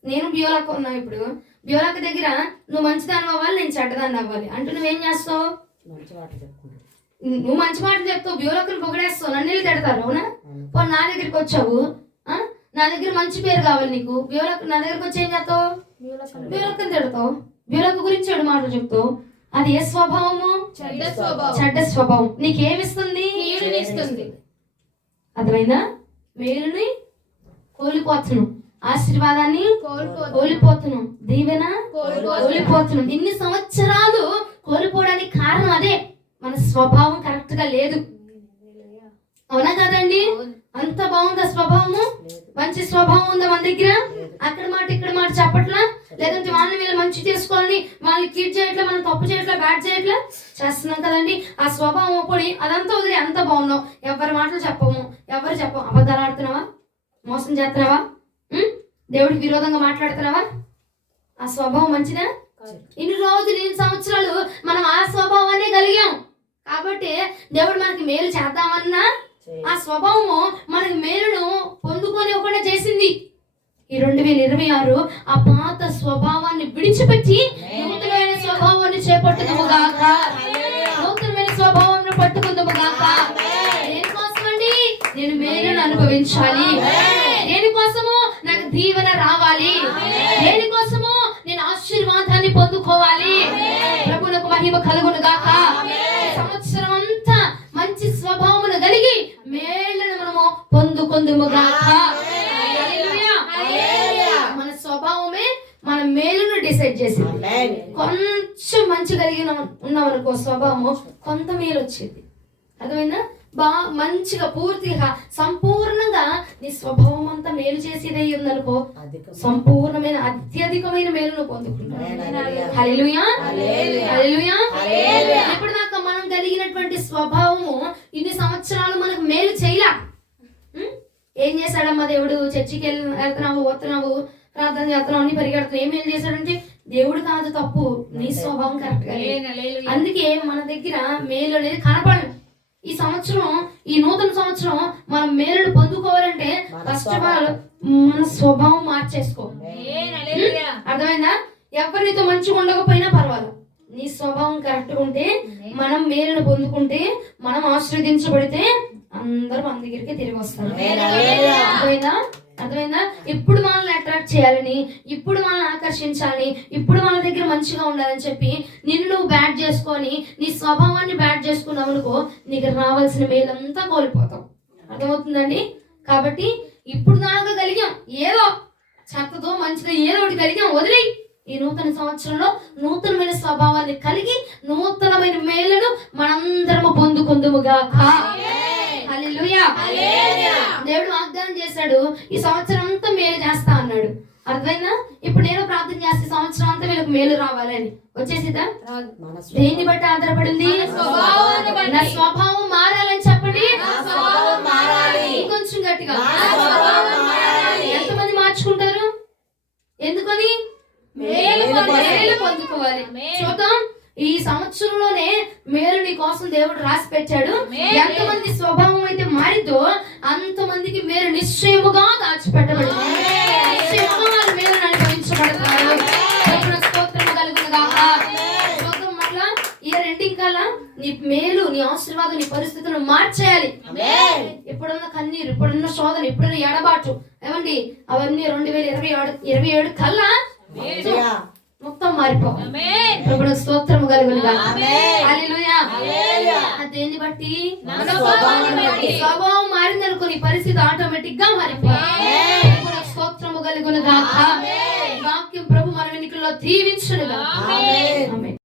నేను బ్యోలాక్ ఉన్నా, ఇప్పుడు బ్యోలాక్ దగ్గర నువ్వు మంచిదాని అవ్వాలి, నేను చెడ్డదాన్ని అవ్వాలి అంటే నువ్వేం చేస్తావు? నువ్వు మంచి మాటలు చెప్తావు, బ్యోలాక్ని పొగడేస్తావు, నన్ను తిడతారు. అవునా? పోనీ నా దగ్గరికి వచ్చావు, నా దగ్గర మంచి పేరు కావాలి నీకు, బ్యోలాక్ నా దగ్గరకు వచ్చి ఏం చేస్తావు? బ్యోలాక్ని తిడతావు, బ్యోలాక్ గురించి చెడు మాటలు చెప్తావు. అది ఏ స్వభావము? చెడ్డ స్వభావం. నీకేమిస్తుంది? అర్థమైందా? మేలుని కోల్పోతున్నాం, ఆశీర్వాదాన్ని కోల్పోతున్నాం, దీవెన కోల్పోతున్నాం. ఇన్ని సంవత్సరాలు కోల్పోవడానికి కారణం అదే, మన స్వభావం కరెక్ట్ గా లేదు. అవునా కదండి? అంత బాగుందా స్వభావము? మంచి స్వభావం ఉందా మన దగ్గర? అక్కడ మాట ఇక్కడ మాట చెప్పట్లా, లేదంటే వాళ్ళని వీళ్ళు మంచి చేసుకోవాలని వాళ్ళని కీడ్ చేయట్లా, మనం తప్పు చేయట్లా, బ్యాడ్ చేయట్లా, చేస్తున్నాం కదండి. ఆ స్వభావం పొడి అదంతా వదిలి అంత బాగున్నావు, ఎవరి మాటలు చెప్పము, ఎవరు చెప్పము. అబద్ధాలు ఆడుతున్నావా, మోసం చేస్తున్నావా, దేవుడికి విరోధంగా మాట్లాడుతున్నావా? ఆ స్వభావం మంచిదా? ఇన్ని రోజులు ఇన్ని సంవత్సరాలు మనం ఆ స్వభావాన్ని కలిగాం కాబట్టి దేవుడు మనకి మేలు చేద్దామన్నా ఆ స్వభావము మనకి మేలును పొందుకోనివ్వకుండా చేసింది. ఈ 2026 ఆ పాత స్వభావాన్ని విడిచిపెట్టి నూతనమైన స్వభావాన్ని చేపట్టుదుముగాక, నూతనమైన స్వభావాన్ని పట్టుకుందుముగాక. దేనికోసమండి? నేను మేలును అనుభవించాలి, దేనికోసము నాకు దీవెన రావాలి, దేనికోసము నేను ఆశీర్వాదాన్ని పొందుకోవాలి. ప్రభువునకు మహిమ కలుగును గాక. సంవత్సరం అంతా మంచి స్వభావమును కలిగి మేలును మనము పొందుకుందుము గాక. మన స్వభావమే మన మేలును డిసైడ్ చేసింది. కొంచెం మంచి కలిగి ఉన్నామనుకో స్వభావము, కొంత మేలు వచ్చింది. అర్థమైందా? మంచిగా పూర్తిగా సంపూర్ణంగా నీ స్వభావం అంతా మేలు చేసేదై ఉందనుకో, సంపూర్ణమైన అత్యధికమైన మేలును పొందుకుంటావు. హల్లెలూయా, హల్లెలూయా. ఇప్పుడు దాకా మనం కలిగినటువంటి స్వభావము ఇన్ని సంవత్సరాలు మనకు మేలు చేయలా. ఏం చేశాడమ్మా దేవుడు? చర్చికి వెళ్తున్నావు, వస్తున్నావు, ప్రార్థన చేస్తున్నావు, అన్ని పరిగెడుతున్నావు, ఏం మేలు చేశాడంటే దేవుడు కాదు తప్పు, నీ స్వభావం కరెక్ట్ గా. అందుకే మన దగ్గర మేలు అనేది కనపడదు. ఈ సంవత్సరం, ఈ నూతన సంవత్సరం మనం మేలును పొందుకోవాలంటే ఫస్ట్ ఆఫ్ ఆల్ మన స్వభావం మార్చేసుకో. అర్థమైందా? ఎవరితో మంచిగా ఉండకపోయినా పర్వాలేదు, నీ స్వభావం కరెక్ట్గా ఉంటే మనం మేలును పొందుకుంటే, మనం ఆశీర్వదించబడితే అందరూ మన దగ్గరికి తిరిగి వస్తారు. అర్థమైందా? అర్థమైందా? ఇప్పుడు మనల్ని అట్రాక్ట్ చేయాలని, ఇప్పుడు మనల్ని ఆకర్షించాలని, ఇప్పుడు మన దగ్గర మంచిగా ఉండాలని చెప్పి నిన్ను నువ్వు బ్యాడ్ చేసుకొని నీ స్వభావాన్ని బ్యాడ్ చేసుకున్నావు అనుకో, నీకు రావాల్సిన మేలంతా కోల్పోతావు. అర్థమవుతుందండి? కాబట్టి ఇప్పుడు దాకా కలిగాం, ఏదో చెత్తతో మంచిదో ఏదో ఒకటి కలిగాం, వదిలి ఈ నూతన సంవత్సరంలో నూతనమైన స్వభావాన్ని కలిగి నూతనమైన మేలను మనందరము పొందుకుందుముగాక. హల్లెలూయా. దేవుడు వాగ్దానం చేశాడు, ఈ సంవత్సరం అంతా మేలు చేస్తా అన్నాడు. అర్థమైందా? ఇప్పుడు నేను ప్రార్థన చేస్తే సంవత్సరం అంతా వీళ్ళకి మేలు రావాలని వచ్చేసిదా? దేన్ని బట్టి ఆధారపడింది? నా స్వభావం మారాలని చెప్పండి. ఇంకొంచెం గట్టిగా. ఎంతమంది మార్చుకుంటారు? ఎందుకని? మేలు పొందుకోవాలి. చూద్దాం, ఈ సంవత్సరంలోనే మేలు నీ కోసం దేవుడు రాసి పెట్టాడు. ఎంతమంది స్వభావం అయితే మారిద్దో అంతమందికి మేలు నిశ్చయముగా దాచిపెట్టబడింది. నిశ్చయముగా వారు మేలును అనుభవించబడతారు. స్తోత్రము కలుగును గాక. చూద్దాం, మరలా ఇయర్ ఎండింగ్ కల్లా నీ మేలు, నీ ఆశీర్వాదం, నీ పరిస్థితులను మార్చేయాలి. ఎప్పుడున్న కన్నీరు, ఇప్పుడున్న శోధన, ఇప్పుడున్న ఎడబాటు, ఏమండి అవన్నీ 2027 కల్లా మొత్తం మారిపోవాలి. ప్రభువుకు స్తోత్రము కలుగును గాక. హల్లెలూయా. దేన్ని బట్టి? స్వభావం మారిందనుకో నీ పరిస్థితి ఆటోమేటిక్ గా మారిపోవాలి. ప్రభువుకు స్తోత్రము కలుగును గాక. వాక్యం ప్రభు మన వెనుకల్లో దీవించును గాక. ఆమేన్.